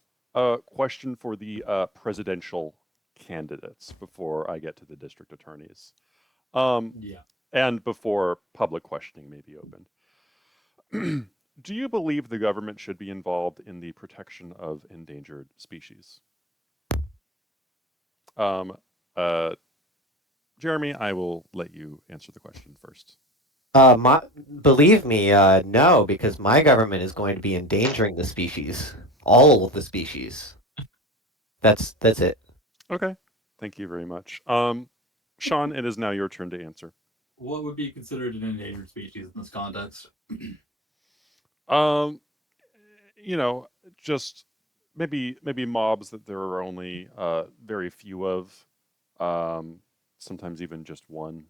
question for the presidential candidates before I get to the district attorneys, um, Yeah. and before public questioning may be opened. Do you believe the government should be involved in the protection of endangered species? Um, uh, Jeremy, I will let you answer the question first. My believe me, no, because my government is going to be endangering the species, all of the species. That's it. Okay. Thank you very much. Sean, it is now your turn to answer. What would be considered an endangered species in this context? Um, you know, just maybe mobs that there are only very few of, um, sometimes even just one.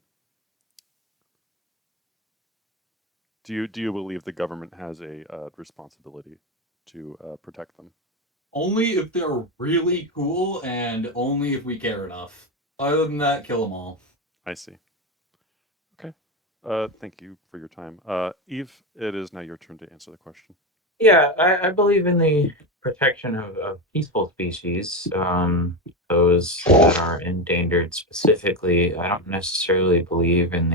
Do you believe the government has a responsibility to protect them? Only if they're really cool and only if we care enough. Other than that, kill them all. I see. Okay. Thank you for your time. Eve, it is now your turn to answer the question. Yeah, I believe in the protection of peaceful species, those that are endangered specifically. I don't necessarily believe in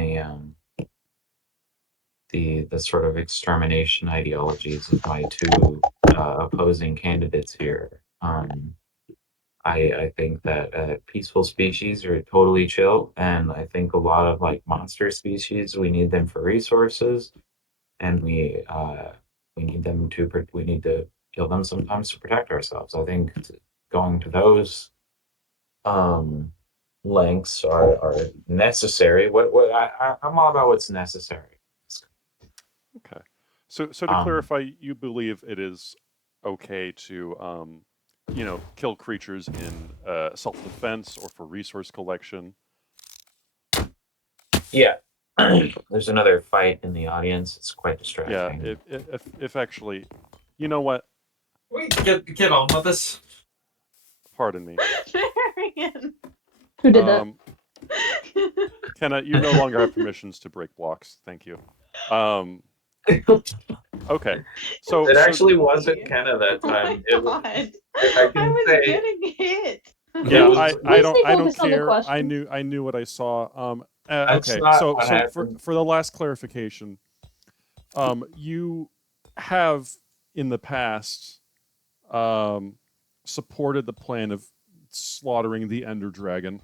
the sort of extermination ideologies of my two opposing candidates here. I think that peaceful species are totally chill, and I think a lot of like monster species, we need them for resources, and we we need them to we need to kill them sometimes to protect ourselves. I think going to those lengths are necessary. I'm all about what's necessary. Okay. So to Um, clarify, you believe it is okay to, kill creatures in self-defense or for resource collection? yeah. There's another fight in the audience. It's quite Yeah. distracting. If actually, you know what? We get on with this. Pardon me. Marion. Who did that? Kenna, you no longer have permissions to break blocks. Thank you. Okay. So It so actually wasn't Kenna that Oh my time. It was, god. I I can was say getting hit. yeah, was I Please don't stay I don't focused on the care. question. I knew what I saw. that's Okay. not So what so happened. for the last clarification, you have in the past supported the plan of slaughtering the Ender Dragon,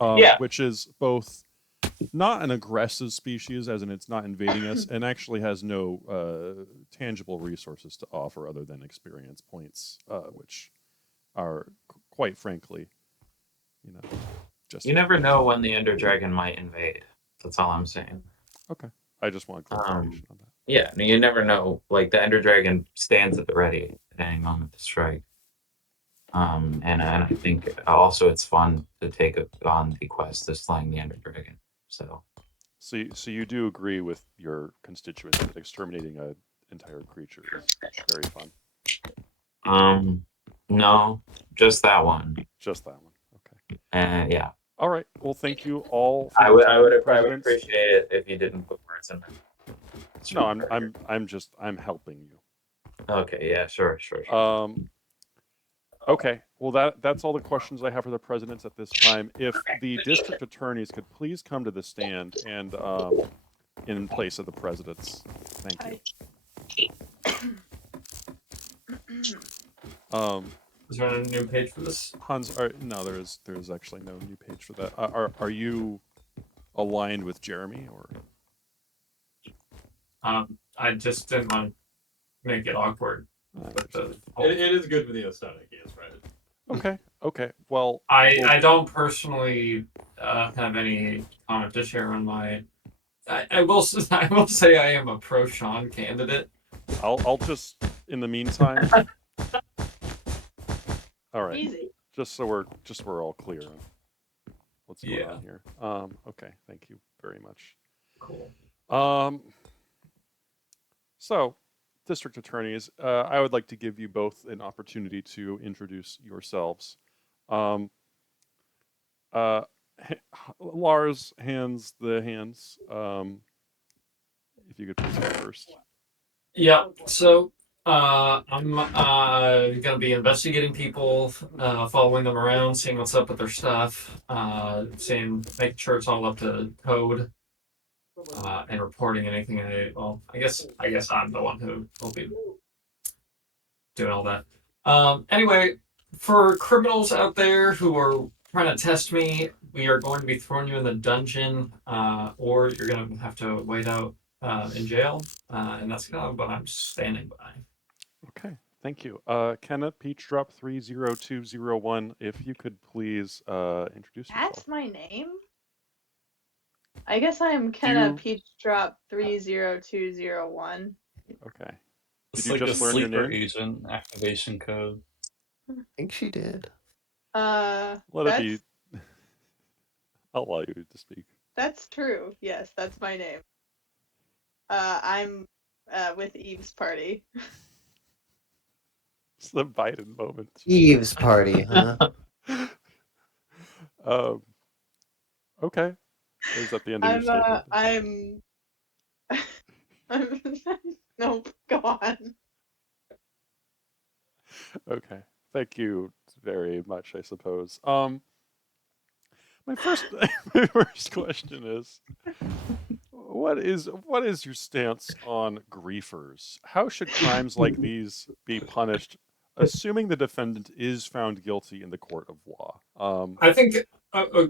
Yeah. which is both not an aggressive species, as in it's not invading us, and actually has no tangible resources to offer other than experience points, which are quite frankly, just You never know when the Ender Dragon might invade. That's all I'm saying. okay. I just want clarification on that. Yeah, you never know. Like the Ender Dragon stands at the ready at any moment to strike. And I think also it's fun to take on the quest of slaying the Ender Dragon. So So you do agree with your constituents that exterminating an entire creature is very fun. no, just that one. Just that one. Okay. Yeah. All right. Well, thank you all for I your would time, I would presidents. appreciate it if you didn't put words in my mouth. No, I'm helping you. Okay, yeah, sure. Okay. Well, that's all the questions I have for the presidents at this time. If the district attorneys could please come to the stand and in place of the presidents. Thank you. Is there a new page for this? Hans, no, there's actually no new page for that. Are you aligned with Jeremy or? I just didn't want to make it awkward. But It is good for the aesthetic, yes, right? Okay. Well, I don't personally have any comment to share on my. I will say I am a pro Sean candidate. I'll just in the meantime. All right. Easy. Just so we're all clear on what's going on here. Okay. Thank you very much. Cool. So, district attorneys, I would like to give you both an opportunity to introduce yourselves. Lars hands the hands. If you could please go first. Yeah. So I'm gonna be investigating people, following them around, seeing what's up with their stuff, making sure it's all up to code, and reporting anything. I guess I'm the one who will be doing all that. Anyway, for criminals out there who are trying to test me, we are going to be throwing you in the dungeon, or you're going to have to wait out in jail, and that's kind of what I'm standing by. Okay, thank you. Kenna Peachdrop 30201, if you could please introduce yourself. That's my name? I guess I am Kenna Peachdrop 30201. Okay. It's Did you like just a learn your sleeper name? agent activation code. I think she did. Let it be. I'll allow you to speak. That's true. Yes, that's my name. I'm with Eve's party. It's the Biden moment. Eve's party, huh? Okay. Is that the end of your statement? I'm nope, go on. Okay. Thank you very much, I suppose. My first question is what is your stance on griefers? How should crimes like these be punished, assuming the defendant is found guilty in the court of law? I think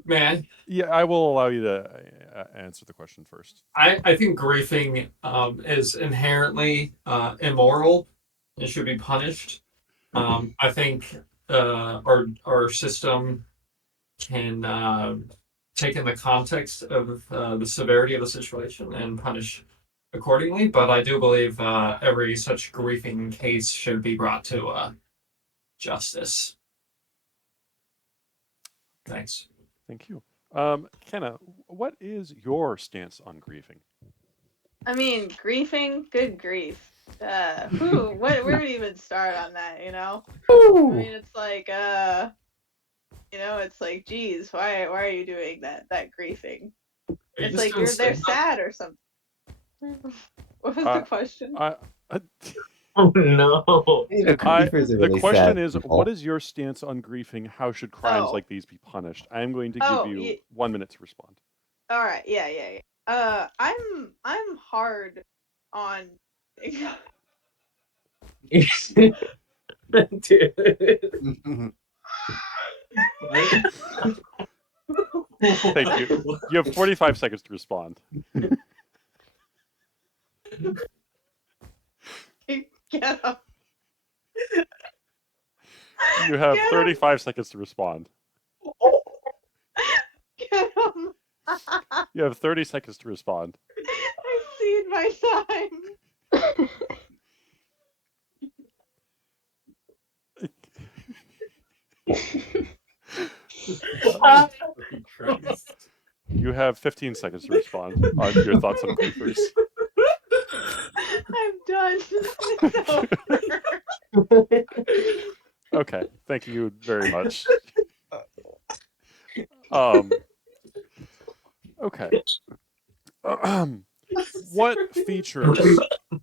Man, Yeah, I will allow you to answer the question first. I think griefing is inherently immoral and should be punished. I think our system can take in the context of the severity of the situation and punish accordingly. But I do believe every such grieving case should be brought to justice. Thanks. Thank you. Kenna, what is your stance on grieving? I mean, griefing, good grief. Where would we even start on that, you know? I mean, it's like, it's like, geez, why are you doing that griefing? It's like they're sad or something. What was the question? Oh no. The question is, what is your stance on griefing? How should crimes like these be punished? I am going to give you 1 minute to respond. All right, yeah. I'm hard on. Thank you. You have 45 seconds to respond. Get up. You have 35 seconds to respond. Get him. You have 30 seconds to respond. I've seen my time. You have 15 seconds to respond on your thoughts on griefers. I'm done. It's over. Okay, thank you very much. Okay. What features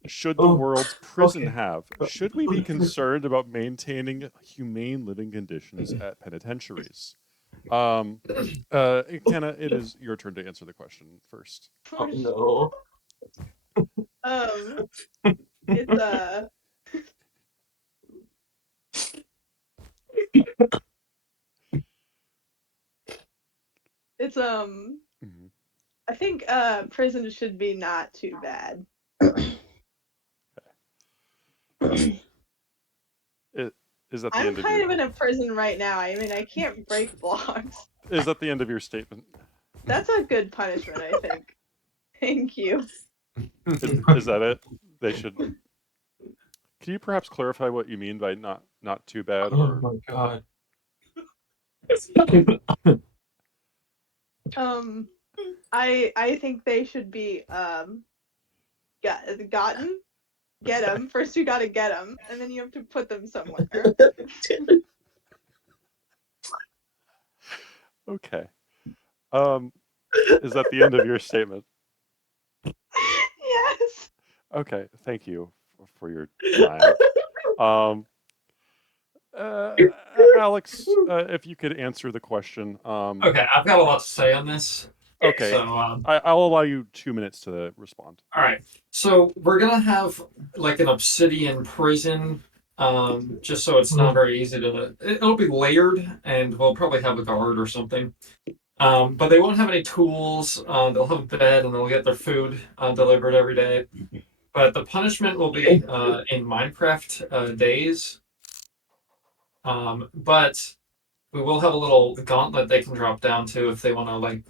should the world's prison have? Should we be concerned about maintaining humane living conditions at penitentiaries? Kenna, it is your turn to answer the question first. Oh no. It's it's I think prison should be not too bad. Is that the I'm end kind of of in a prison right now. I mean, I can't break blocks. Is that the end of your statement? That's a good punishment, I think. Thank you. Is that it? They should. Can you perhaps clarify what you mean by not too bad? Or... Oh my god. I think they should be gotten. Get them. First you gotta get them, and then you have to put them somewhere. Okay. Is that the end of your statement? Yes. Okay, thank you for your time. Alex, if you could answer the question. Okay, I've got a lot to say on this. Okay, so I'll allow you 2 minutes to respond. All right, so we're gonna have like an obsidian prison, just so it's not very easy to. It'll be layered, and we'll probably have a guard or something. But they won't have any tools. They'll have a bed, and they'll get their food delivered every day. But the punishment will be in Minecraft days. But we will have a little gauntlet they can drop down to if they want to like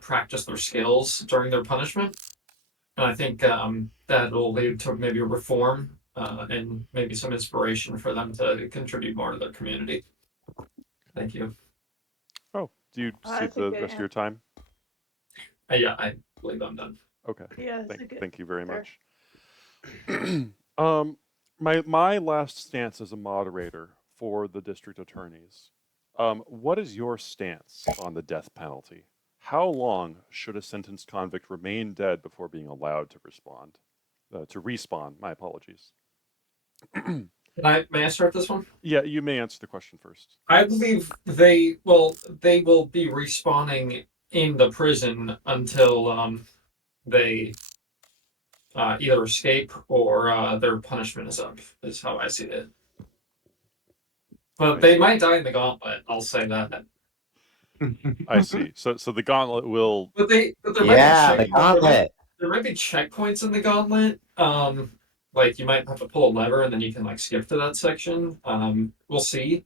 practice their skills during their punishment. And I think that will lead to maybe a reform and maybe some inspiration for them to contribute more to their community. Thank you. Oh, do you see the rest of your time? Yeah, I believe I'm done. Okay. Yeah, thank you very much. My last stance as a moderator for the district attorneys. What is your stance on the death penalty? How long should a sentenced convict remain dead before being allowed to respond? To respawn, my apologies. May I start this one? Yeah, you may answer the question first. I believe they will be respawning in the prison until they either escape or their punishment is up, is how I see it. But they might die in the gauntlet, I'll say that. I see. So the gauntlet will. But there Yeah, might the be gauntlet. there might be checkpoints in the gauntlet. Like you might have to pull a lever and then you can like skip to that section. We'll see.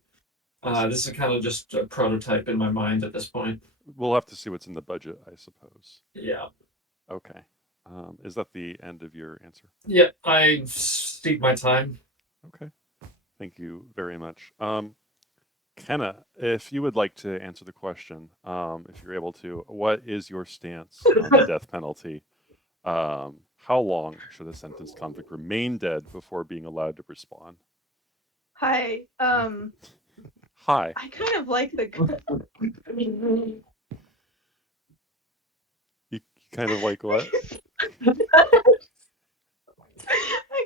This is kind of just a prototype in my mind at this point. We'll have to see what's in the budget, I suppose. Yeah. Okay. Is that the end of your answer? Yeah, I steep my time. Okay. Thank you very much. Kenna, if you would like to answer the question, if you're able to, what is your stance on the death penalty? How long should a sentenced convict remain dead before being allowed to respond? Hi. Hi. I kind of like the. You kind of like what? I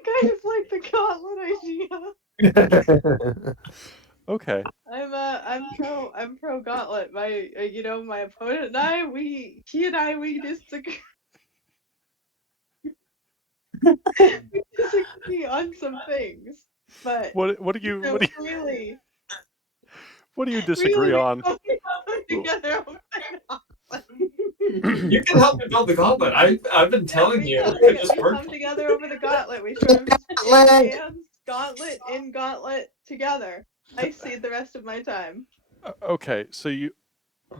kind of like the gauntlet idea. Okay. I'm pro gauntlet. My opponent and I, we disagree. We disagree on some things, but What do you really, what do you disagree really on? come together over the gauntlet. You can help me build the gauntlet. I've been telling you it just We worked. come together over the gauntlet. We sort of Gauntlet. hands, gauntlet in gauntlet together. I see the rest of my time. Okay, so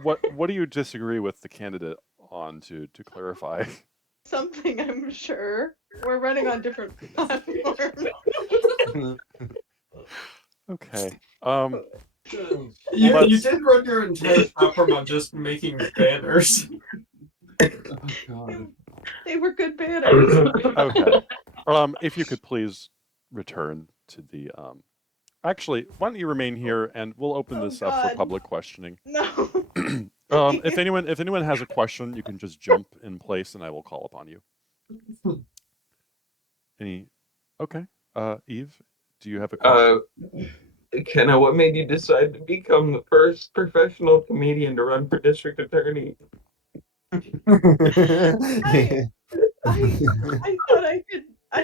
what do you disagree with the candidate on to clarify? Something I'm sure. We're running on different platforms. Okay. You let's- did run your entire platform on just making banners. Oh god. They were good banners. Okay. If you could please return to the Actually, why don't you remain here and we'll open Oh, this up for God. public questioning. No. If anyone has a question, you can just jump in place and I will call upon you. Any? Okay. Eve, do you have a question? Kenna, what made you decide to become the first professional comedian to run for district attorney? I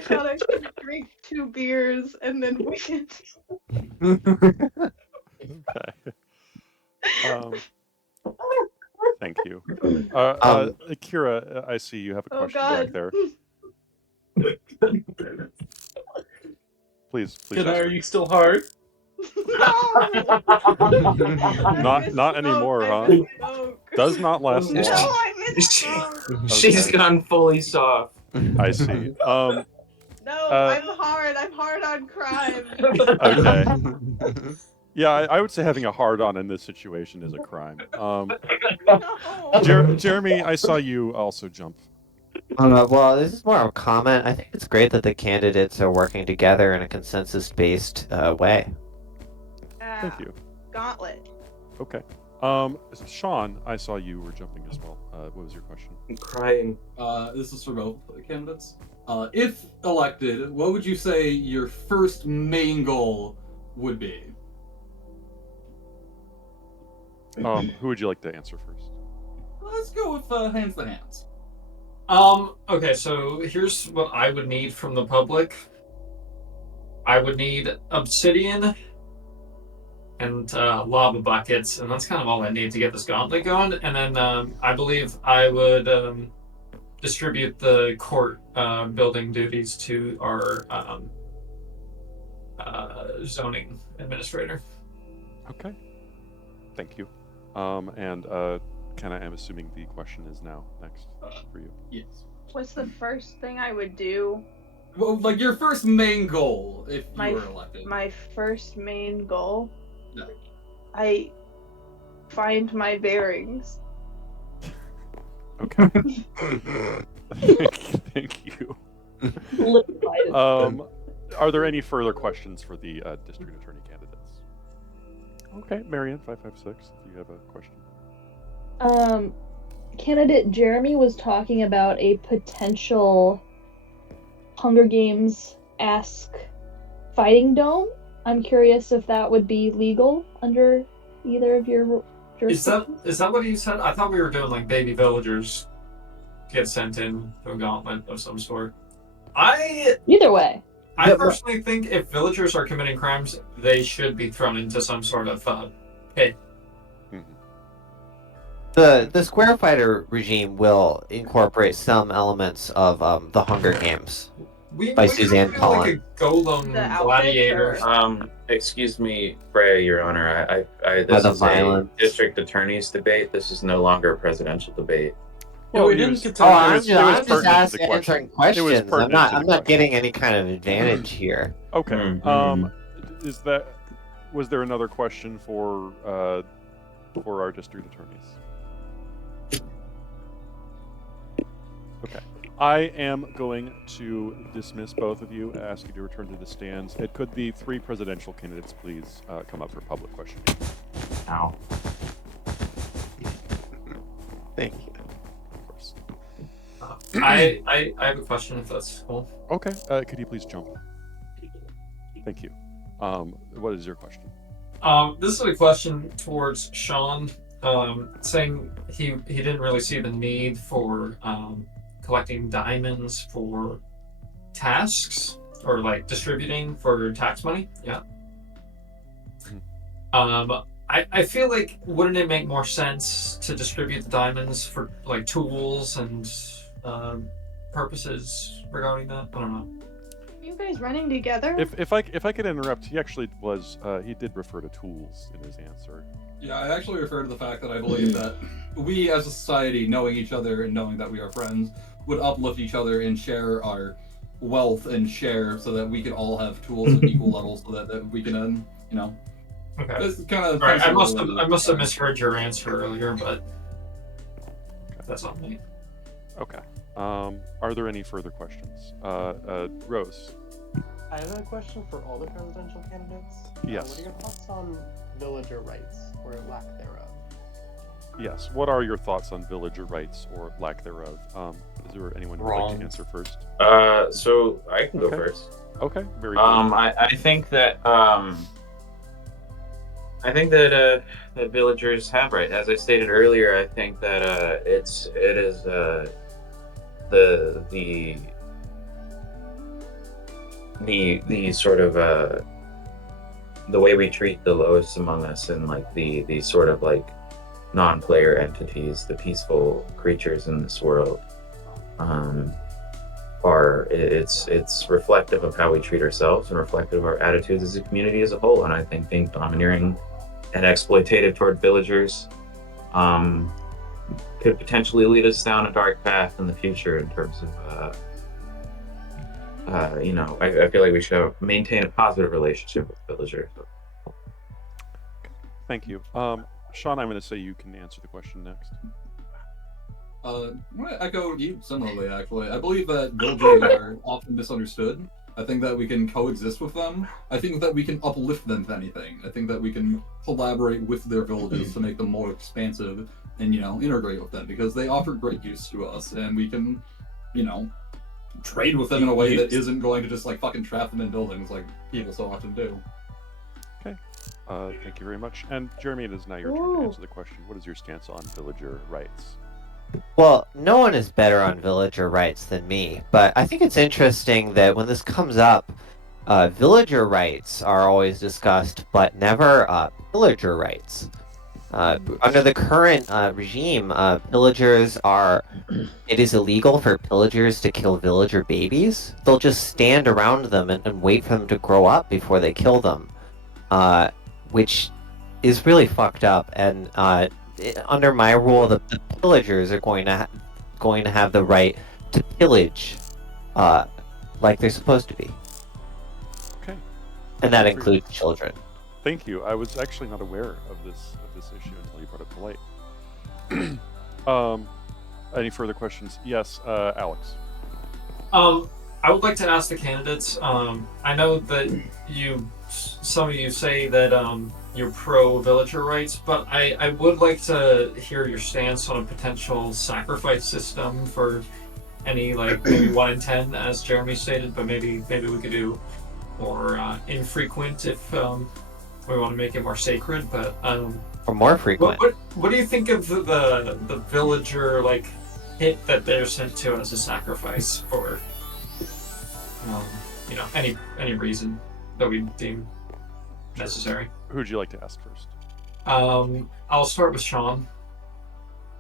thought I could drink 2 beers and then win. Okay. Thank you. Kira, I see you have a Oh, question God. back there. Please. Kenna, ask are her. you still hard? No. Not anymore, I huh? misspoke. Does not last No, long. I misspoke. She's Okay. gone fully soft. I see. No, I'm hard. I'm hard on crime. Okay. Yeah, I would say having a hard on in this situation is a crime. No. Jeremy, I saw you also jump. Well, this is more of a comment. I think it's great that the candidates are working together in a consensus-based way. Thank you. Gauntlet. Okay. Sean, I saw you were jumping as well. What was your question? I'm crying. This is for both candidates. If elected, what would you say your first main goal would be? Who would you like to answer first? Let's go with hands to hands. Okay, so here's what I would need from the public. I would need obsidian and lava buckets, and that's kind of all I need to get this gauntlet going. And then I believe I would distribute the court building duties to our zoning administrator. Okay. Thank you. I'm assuming the question is now next for you. Yes. What's the first thing I would do? Well, like your first main goal if you My were elected. My first main goal? No. I find my bearings. Okay. Thank you. Are there any further questions for the district attorney candidates? Okay, Marianne, 556, if you have a question. Candidate Jeremy was talking about a potential Hunger Games-esque fighting dome. I'm curious if that would be legal under either of your jurisdictions. Is that what you said? I thought we were doing like baby villagers get sent in to a gauntlet of some sort. Either way. I personally think if villagers are committing crimes, they should be thrown into some sort of pit. The Squarefighter regime will incorporate some elements of the Hunger Games. We By could Suzanne do like Collin. a golem The outfits, gladiator. or- Excuse me, Freya, Your Honor. By This the is violence. a district attorney's debate. This is no longer a presidential debate. Yeah, we he didn't was- get to. Oh, it I'm was- just, it was I'm just pertinent to the answering question. It was questions. pertinent to the I'm not question. getting any kind of advantage here. Okay. Mm-hmm. Is that? Was there another question for our district attorneys? Okay. I am going to dismiss both of you. Ask you to return to the stands. It could be 3 presidential candidates. Please come up for public questioning. Ow. Thank you. Of course. I have a question if that's cool. Okay. Could you please jump? Thank you. What is your question? This is a question towards Sean, saying he didn't really see the need for collecting diamonds for tasks or like distributing for tax money. Yeah. I feel like wouldn't it make more sense to distribute the diamonds for like tools and purposes regarding that? I don't know. You guys running together? If I could interrupt, he actually was he did refer to tools in his answer. Yeah, I actually refer to the fact that I believe that we as a society, knowing each other and knowing that we are friends, would uplift each other and share our wealth and share so that we could all have tools at equal levels so that we can, Okay. this kind of. All right. I must have misheard your answer earlier, but that's on me. Okay. Are there any further questions? Rose. I have a question for all the presidential candidates. Yes. What are your thoughts on villager rights or lack thereof? Yes. What are your thoughts on villager rights or lack thereof? Is there anyone who would like Wrong. to answer first? So I can go Okay. first. Okay. Very good. I think that that villagers have right. As I stated earlier, I think that it is the sort of the way we treat the lowest among us and like the sort of like non-player entities, the peaceful creatures in this world, it's reflective of how we treat ourselves and reflective of our attitudes as a community as a whole. And I think being domineering and exploitative toward villagers could potentially lead us down a dark path in the future in terms of I feel like we should maintain a positive relationship with villagers. Thank you. Sean, I'm going to say you can answer the question next. I'm going to echo you similarly, actually. I believe that villagers are often misunderstood. I think that we can coexist with them. I think that we can uplift them, if anything. I think that we can collaborate with their villages to make them more expansive and, integrate with them because they offer great use to us and we can, trade with them in a way that isn't going to just, fucking trap them in buildings like people so often do. Okay. Thank you very much. And Jeremy, it is now your turn to answer the question. What is your stance on villager rights? Well, no one is better on villager rights than me, but I think it's interesting that when this comes up, villager rights are always discussed, but never pillager rights. Under the current regime, it is illegal for pillagers to kill villager babies. They'll just stand around them and wait for them to grow up before they kill them, which is really fucked up. And under my rule, the pillagers are going to have the right to pillage, like they're supposed to be. Okay. And that includes children. Thank you. I was actually not aware of this issue until you brought it to light. Any further questions? Yes, Alex. I would like to ask the candidates. I know that some of you say that you're pro villager rights, but I would like to hear your stance on a potential sacrifice system for any maybe 1 in 10, as Jeremy stated, but maybe we could do more infrequent if we want to make it more sacred. But or more frequent. What do you think of the villager hit that they're sent to as a sacrifice for any reason that we deem necessary? Who would you like to ask first? I'll start with Sean.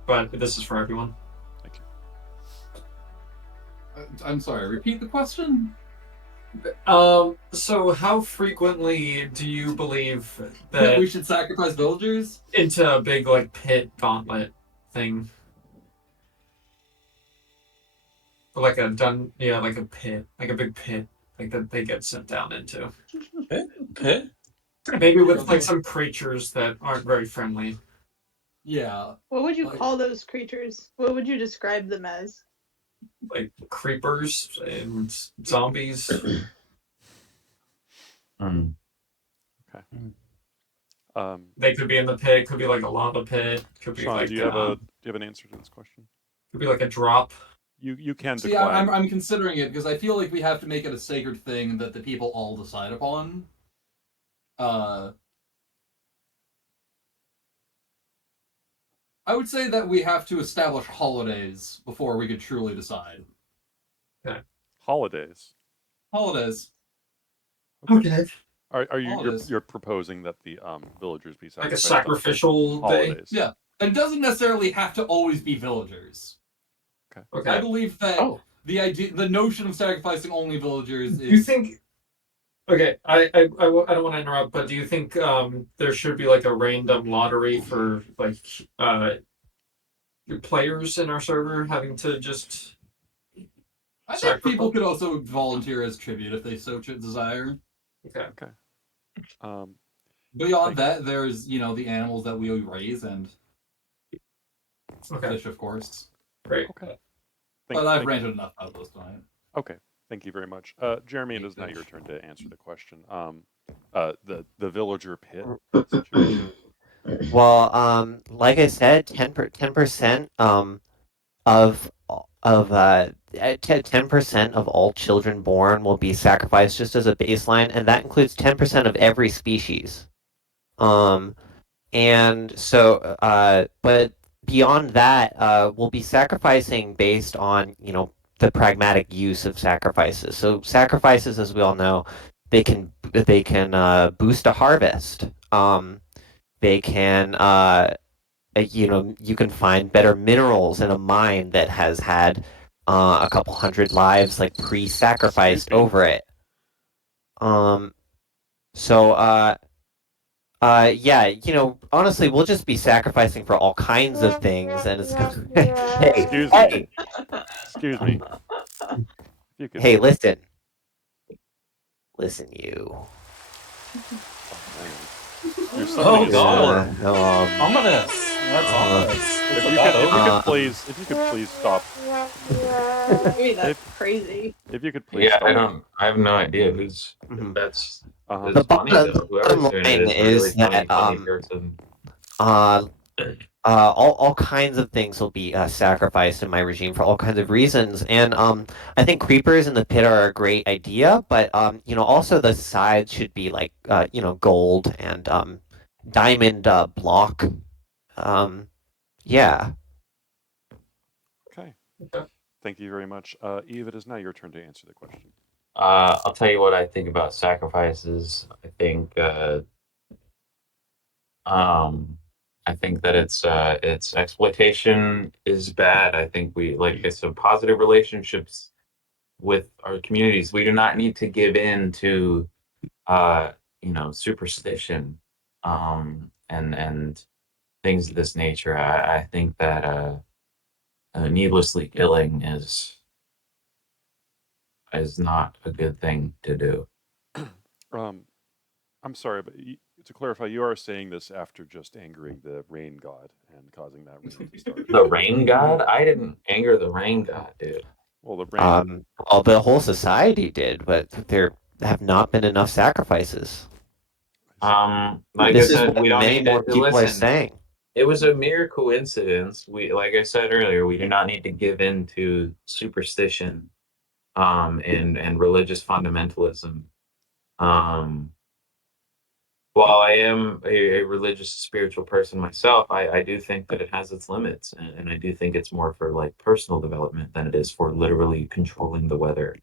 but this is for everyone. Thank you. I'm sorry. Repeat the question. So how frequently do you believe That that we should sacrifice villagers? into a big like pit gauntlet thing? Like a like a pit, like a big pit, like that they get sent down into. Pit? Maybe with like some creatures that aren't very friendly. Yeah. What would you Like- call those creatures? What would you describe them as? Like creepers and zombies. Mm. They could be in the pit, could be like a lava pit, could be Sean, like do you have an answer to this question? could be like a drop. You can See, decline. I'm considering it because I feel like we have to make it a sacred thing that the people all decide upon. I would say that we have to establish holidays before we could truly decide. Holidays. Holidays. Okay. Are you Holidays. you're proposing that the villagers be Like a sacrificed on sacrificial day. holidays? Yeah. And it doesn't necessarily have to always be villagers. I Okay. believe that the notion of sacrificing only villagers is. Do you think? Okay, I don't want to interrupt, but do you think there should be like a random lottery for like players in our server having to just? I think people could also volunteer as tribute if they so desire. Okay. Beyond that, there's the animals that we raise and Okay. fish, of course. Great. Okay. But I've ranted enough about those tonight. Okay. Thank you very much. Jeremy, it is now your turn to answer the question. The villager pit situation. Well, like I said, 10% of 10% of all children born will be sacrificed just as a baseline, and that includes 10% of every species. And so, but beyond that, we'll be sacrificing based on the pragmatic use of sacrifices. So sacrifices, as we all know, they can boost a harvest. They can you can find better minerals in a mine that has had a couple hundred lives like pre-sacrificed over it. So yeah, honestly, we'll just be sacrificing for all kinds of things, and it's hey, Excuse hey, me. Excuse me. If you could. hey, listen, you. You're Oh summoning a God! storm. Ominous. That's ominous. If It's you about could, over. if you could please stop. Maybe that's crazy. If you could please Yeah, stop. I have no idea who's. Mhm. That's Uh-huh. The it's funny bottom, though. Whoever's doing it line is a really is that funny person. all kinds of things will be sacrificed in my regime for all kinds of reasons, and I think creepers in the pit are a great idea, but also the sides should be like gold and diamond block. Yeah. Okay. Thank you very much. Eve, it is now your turn to answer the question. I'll tell you what I think about sacrifices. I think that it's exploitation is bad. I think we like it's a positive relationships with our communities. We do not need to give in to superstition and things of this nature. I think that needlessly killing is not a good thing to do. I'm sorry, but to clarify, you are saying this after just angering the rain god and causing that rain to start. The rain god? I didn't anger the rain god, dude. Well, the rain. Well, the whole society did, but there have not been enough sacrifices. Like This I is said, what we don't many need more to people are listen. saying. It was a mere coincidence. Like I said earlier, we do not need to give in to superstition, and religious fundamentalism. While I am a religious, spiritual person myself, I do think that it has its limits, and I do think it's more for like personal development than it is for literally controlling the weather.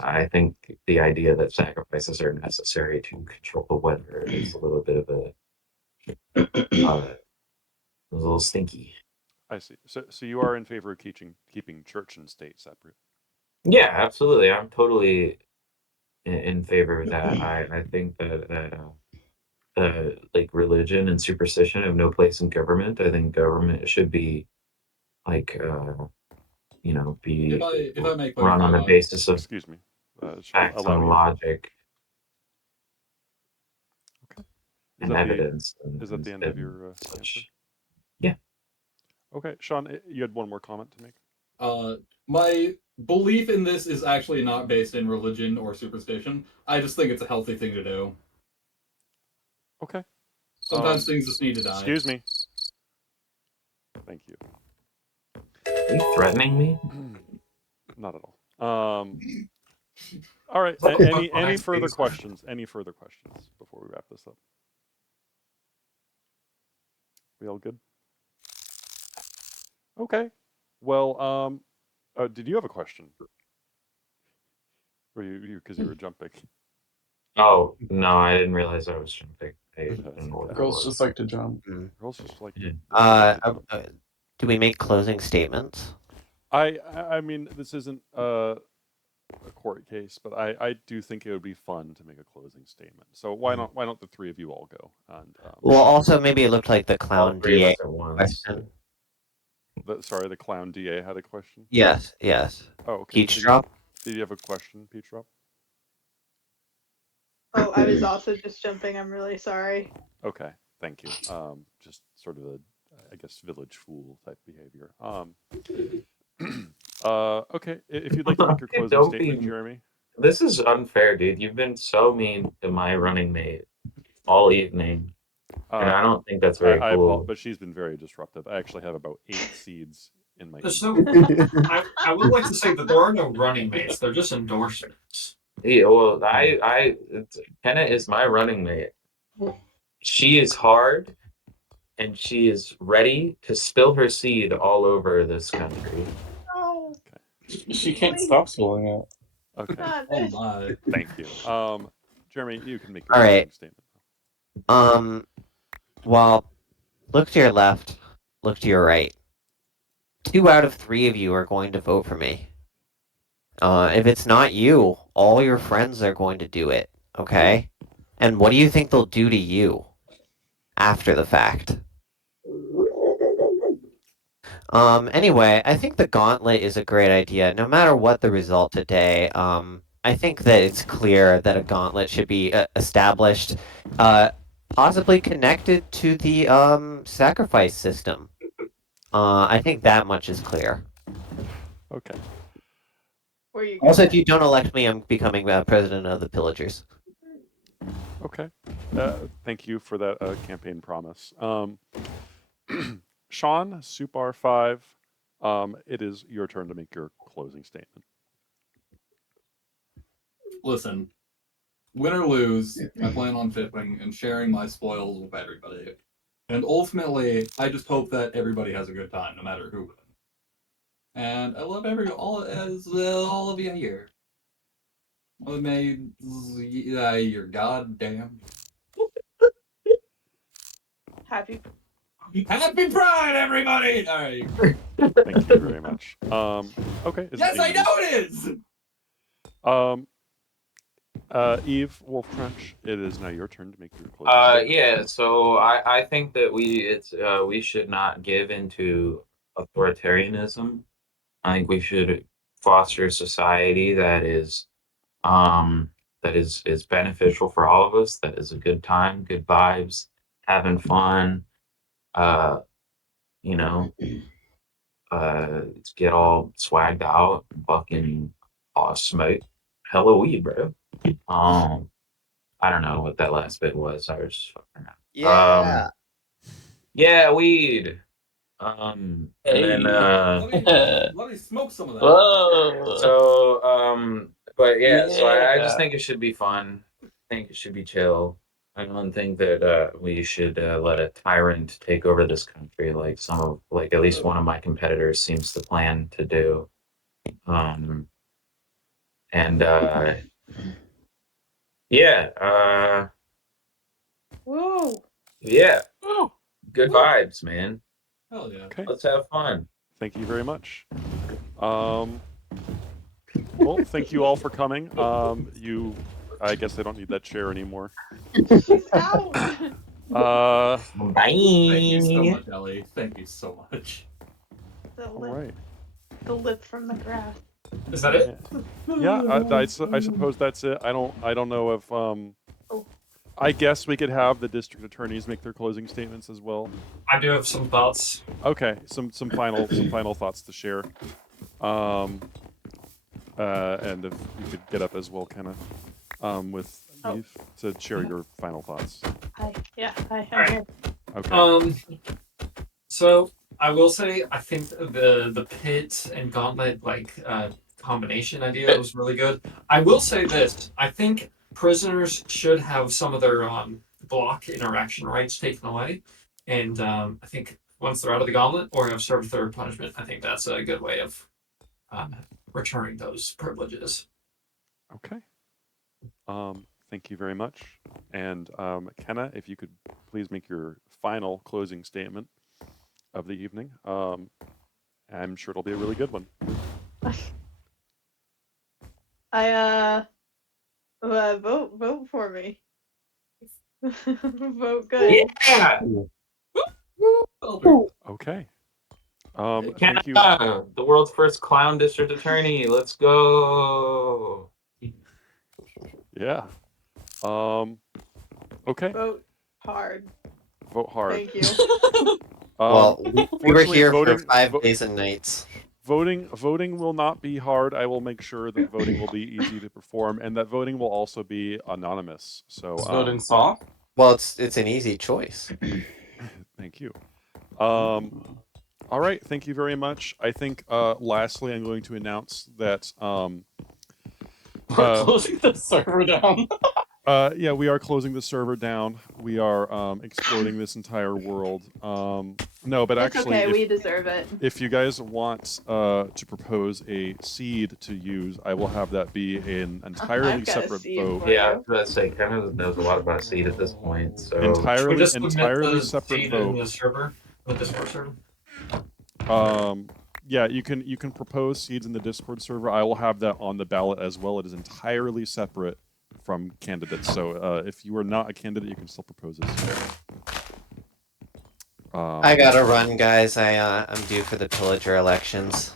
I think the idea that sacrifices are necessary to control the weather is a little bit of a It was a little stinky. I see. So you are in favor of keeping church and state separate. Yeah, absolutely. I'm totally in favor of that. I think that like religion and superstition have no place in government. I think government should be like be If I may run clarify on the my basis of Excuse me, Sean. facts Allow and me. logic Okay. and evidence. Is that the end of your answer? such. Yeah. Okay, Sean, you had one more comment to make. My belief in this is actually not based in religion or superstition. I just think it's a healthy thing to do. Okay. Sometimes things just need to die. Excuse me. Thank you. Are you threatening me? Not at all. All right. What the fuck Any when I further say questions? Any further questions before we wrap this up? We all good? Okay. Well, did you have a question? Or you because you were jumping? Oh no, I didn't realize I was jumping. I That's didn't know what okay. that Girls was. just like to jump. Girls just like Yeah. to Do we make closing statements? I mean, this isn't a court case, but I do think it would be fun to make a closing statement. So why not the three of you all go? And Well, also maybe it looked like the All clown three of DA us at once. question. sorry, the clown DA had a question. Yes, yes. Oh, okay. Peach drop. Did you have a question, Peach Drop? Oh, I was also just jumping. I'm really sorry. Okay, thank you. Just sort of a, I guess, village fool type behavior. Okay. If you'd like to make your closing Don't statement, be- Jeremy. This is unfair, dude. You've been so mean to my running mate all evening, and I don't think that's very I cool. apologize, but she's been very disruptive. I actually have about 8 seeds in my. So email. I would like to say that there are no running mates; they're just endorsements. Yeah, well, Kenna is my running mate. She is hard, and she is ready to spill her seed all over this country. Oh, She can't Please. stop swirling it. Okay. not Oh this. my. Thank you. Jeremy, you can make your All closing right. statement. Well, look to your left, look to your right. 2 out of 3 of you are going to vote for me. If it's not you, all your friends are going to do it, okay? And what do you think they'll do to you after the fact? Anyway, I think the gauntlet is a great idea. No matter what the result today, I think that it's clear that a gauntlet should be established, possibly connected to the sacrifice system. I think that much is clear. Okay. Where you Also, going? if you don't elect me, I'm becoming president of the pillagers. Okay. Thank you for that campaign promise. Sean, Soup R5, it is your turn to make your closing statement. Listen, win or lose, I plan on tipping and sharing my spoils with everybody. And ultimately, I just hope that everybody has a good time, no matter who wins. And I love all of you here. Well, may you're goddamn. Happy. Happy Pride, everybody! All right. Thank you very much. Okay. Yes, I know it is. Eve Wolftrench, it is now your turn to make your closing statement. Yeah. So I think that we should not give into authoritarianism. I think we should foster a society that is beneficial for all of us. That is a good time, good vibes, having fun. You know, get all swagged out, fucking smoke hella weed, bro. I don't know what that last bit was. I was just fucking around. Yeah. Yeah, weed. And then Let me smoke some of that. Whoa. so but yeah, so I just Yeah. think it should be fun. I think it should be chill. I don't think that we should let a tyrant take over this country like at least one of my competitors seems to plan to do. And yeah, Woo! yeah. Good vibes, man. Hell yeah. Okay. Let's have fun. Thank you very much. Well, thank you all for coming. I guess I don't need that chair anymore. She's out. Uh, Bye. Thank you so much, Ellie. Thank you so much. The all lip, right. the lip from the grass. Is that it? Yeah, I suppose that's it. I don't know if I guess we could have the district attorneys make their closing statements as well. I do have some thoughts. Okay, some final thoughts to share. And if you could get up as well, kind of, with Eve to share your final thoughts. Hi. Yeah. Hi. I'm Alright. here. Okay. So I will say I think the pit and gauntlet combination idea was really good. I will say this: I think prisoners should have some of their block interaction rights taken away, and I think once they're out of the gauntlet or have served third punishment, I think that's a good way of returning those privileges. Okay. Thank you very much. And Kenna, if you could please make your final closing statement of the evening. I'm sure it'll be a really good one. I vote for me. Vote good. Yeah. Okay. Canada, Thank you. the world's first clown district attorney. Let's go. Yeah. Okay. Vote hard. Vote hard. Thank you. Well, we were fortunately, here voting- for 5 vo- days and nights. Voting will not be hard. I will make sure that voting will be easy to perform, and that voting will also be anonymous. So Is voting soft? Well, it's an easy choice. thank you. All right, thank you very much. I think lastly, I'm going to announce that We're closing the server down. yeah, we are closing the server down. We are exploding this entire world. No, but It's actually, okay. We deserve it. if you guys want to propose a seed to use, I will have that be an entirely I've got a separate seed vote. for Yeah, I you. was about to say, Kevin knows a lot about seed at this point. So Should we Entirely, just submit entirely the separate seed in the vote. server, the Discord server? Yeah, you can propose seeds in the Discord server. I will have that on the ballot as well. It is entirely separate from candidates. So if you are not a candidate, you can still propose a seed. I gotta run, guys. I'm due for the pillager elections.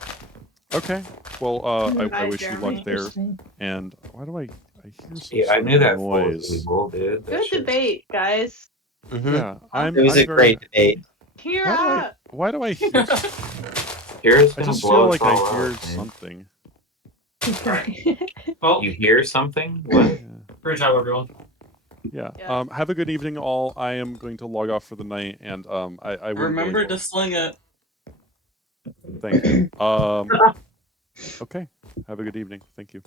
Okay. Well, I Bye, wish you Jeremy. luck there. And why do I hear some yeah, I sort knew of that fool was noise? evil, dude. That Good shit's- debate, guys. Yeah, I'm. It was I'm a very, great debate. Kira. Why do I hear? Kira's I gonna just blow feel us like I all hear out, man. something. Well, You hear something? What? Yeah. great job, everyone. Yeah. Yeah. Have a good evening, all. I am going to log off for the night, and I will Remember to sling it. Thank you. Okay. Have a good evening. Thank you.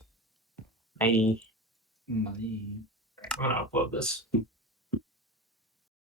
Bye. Money. I'm gonna upload this.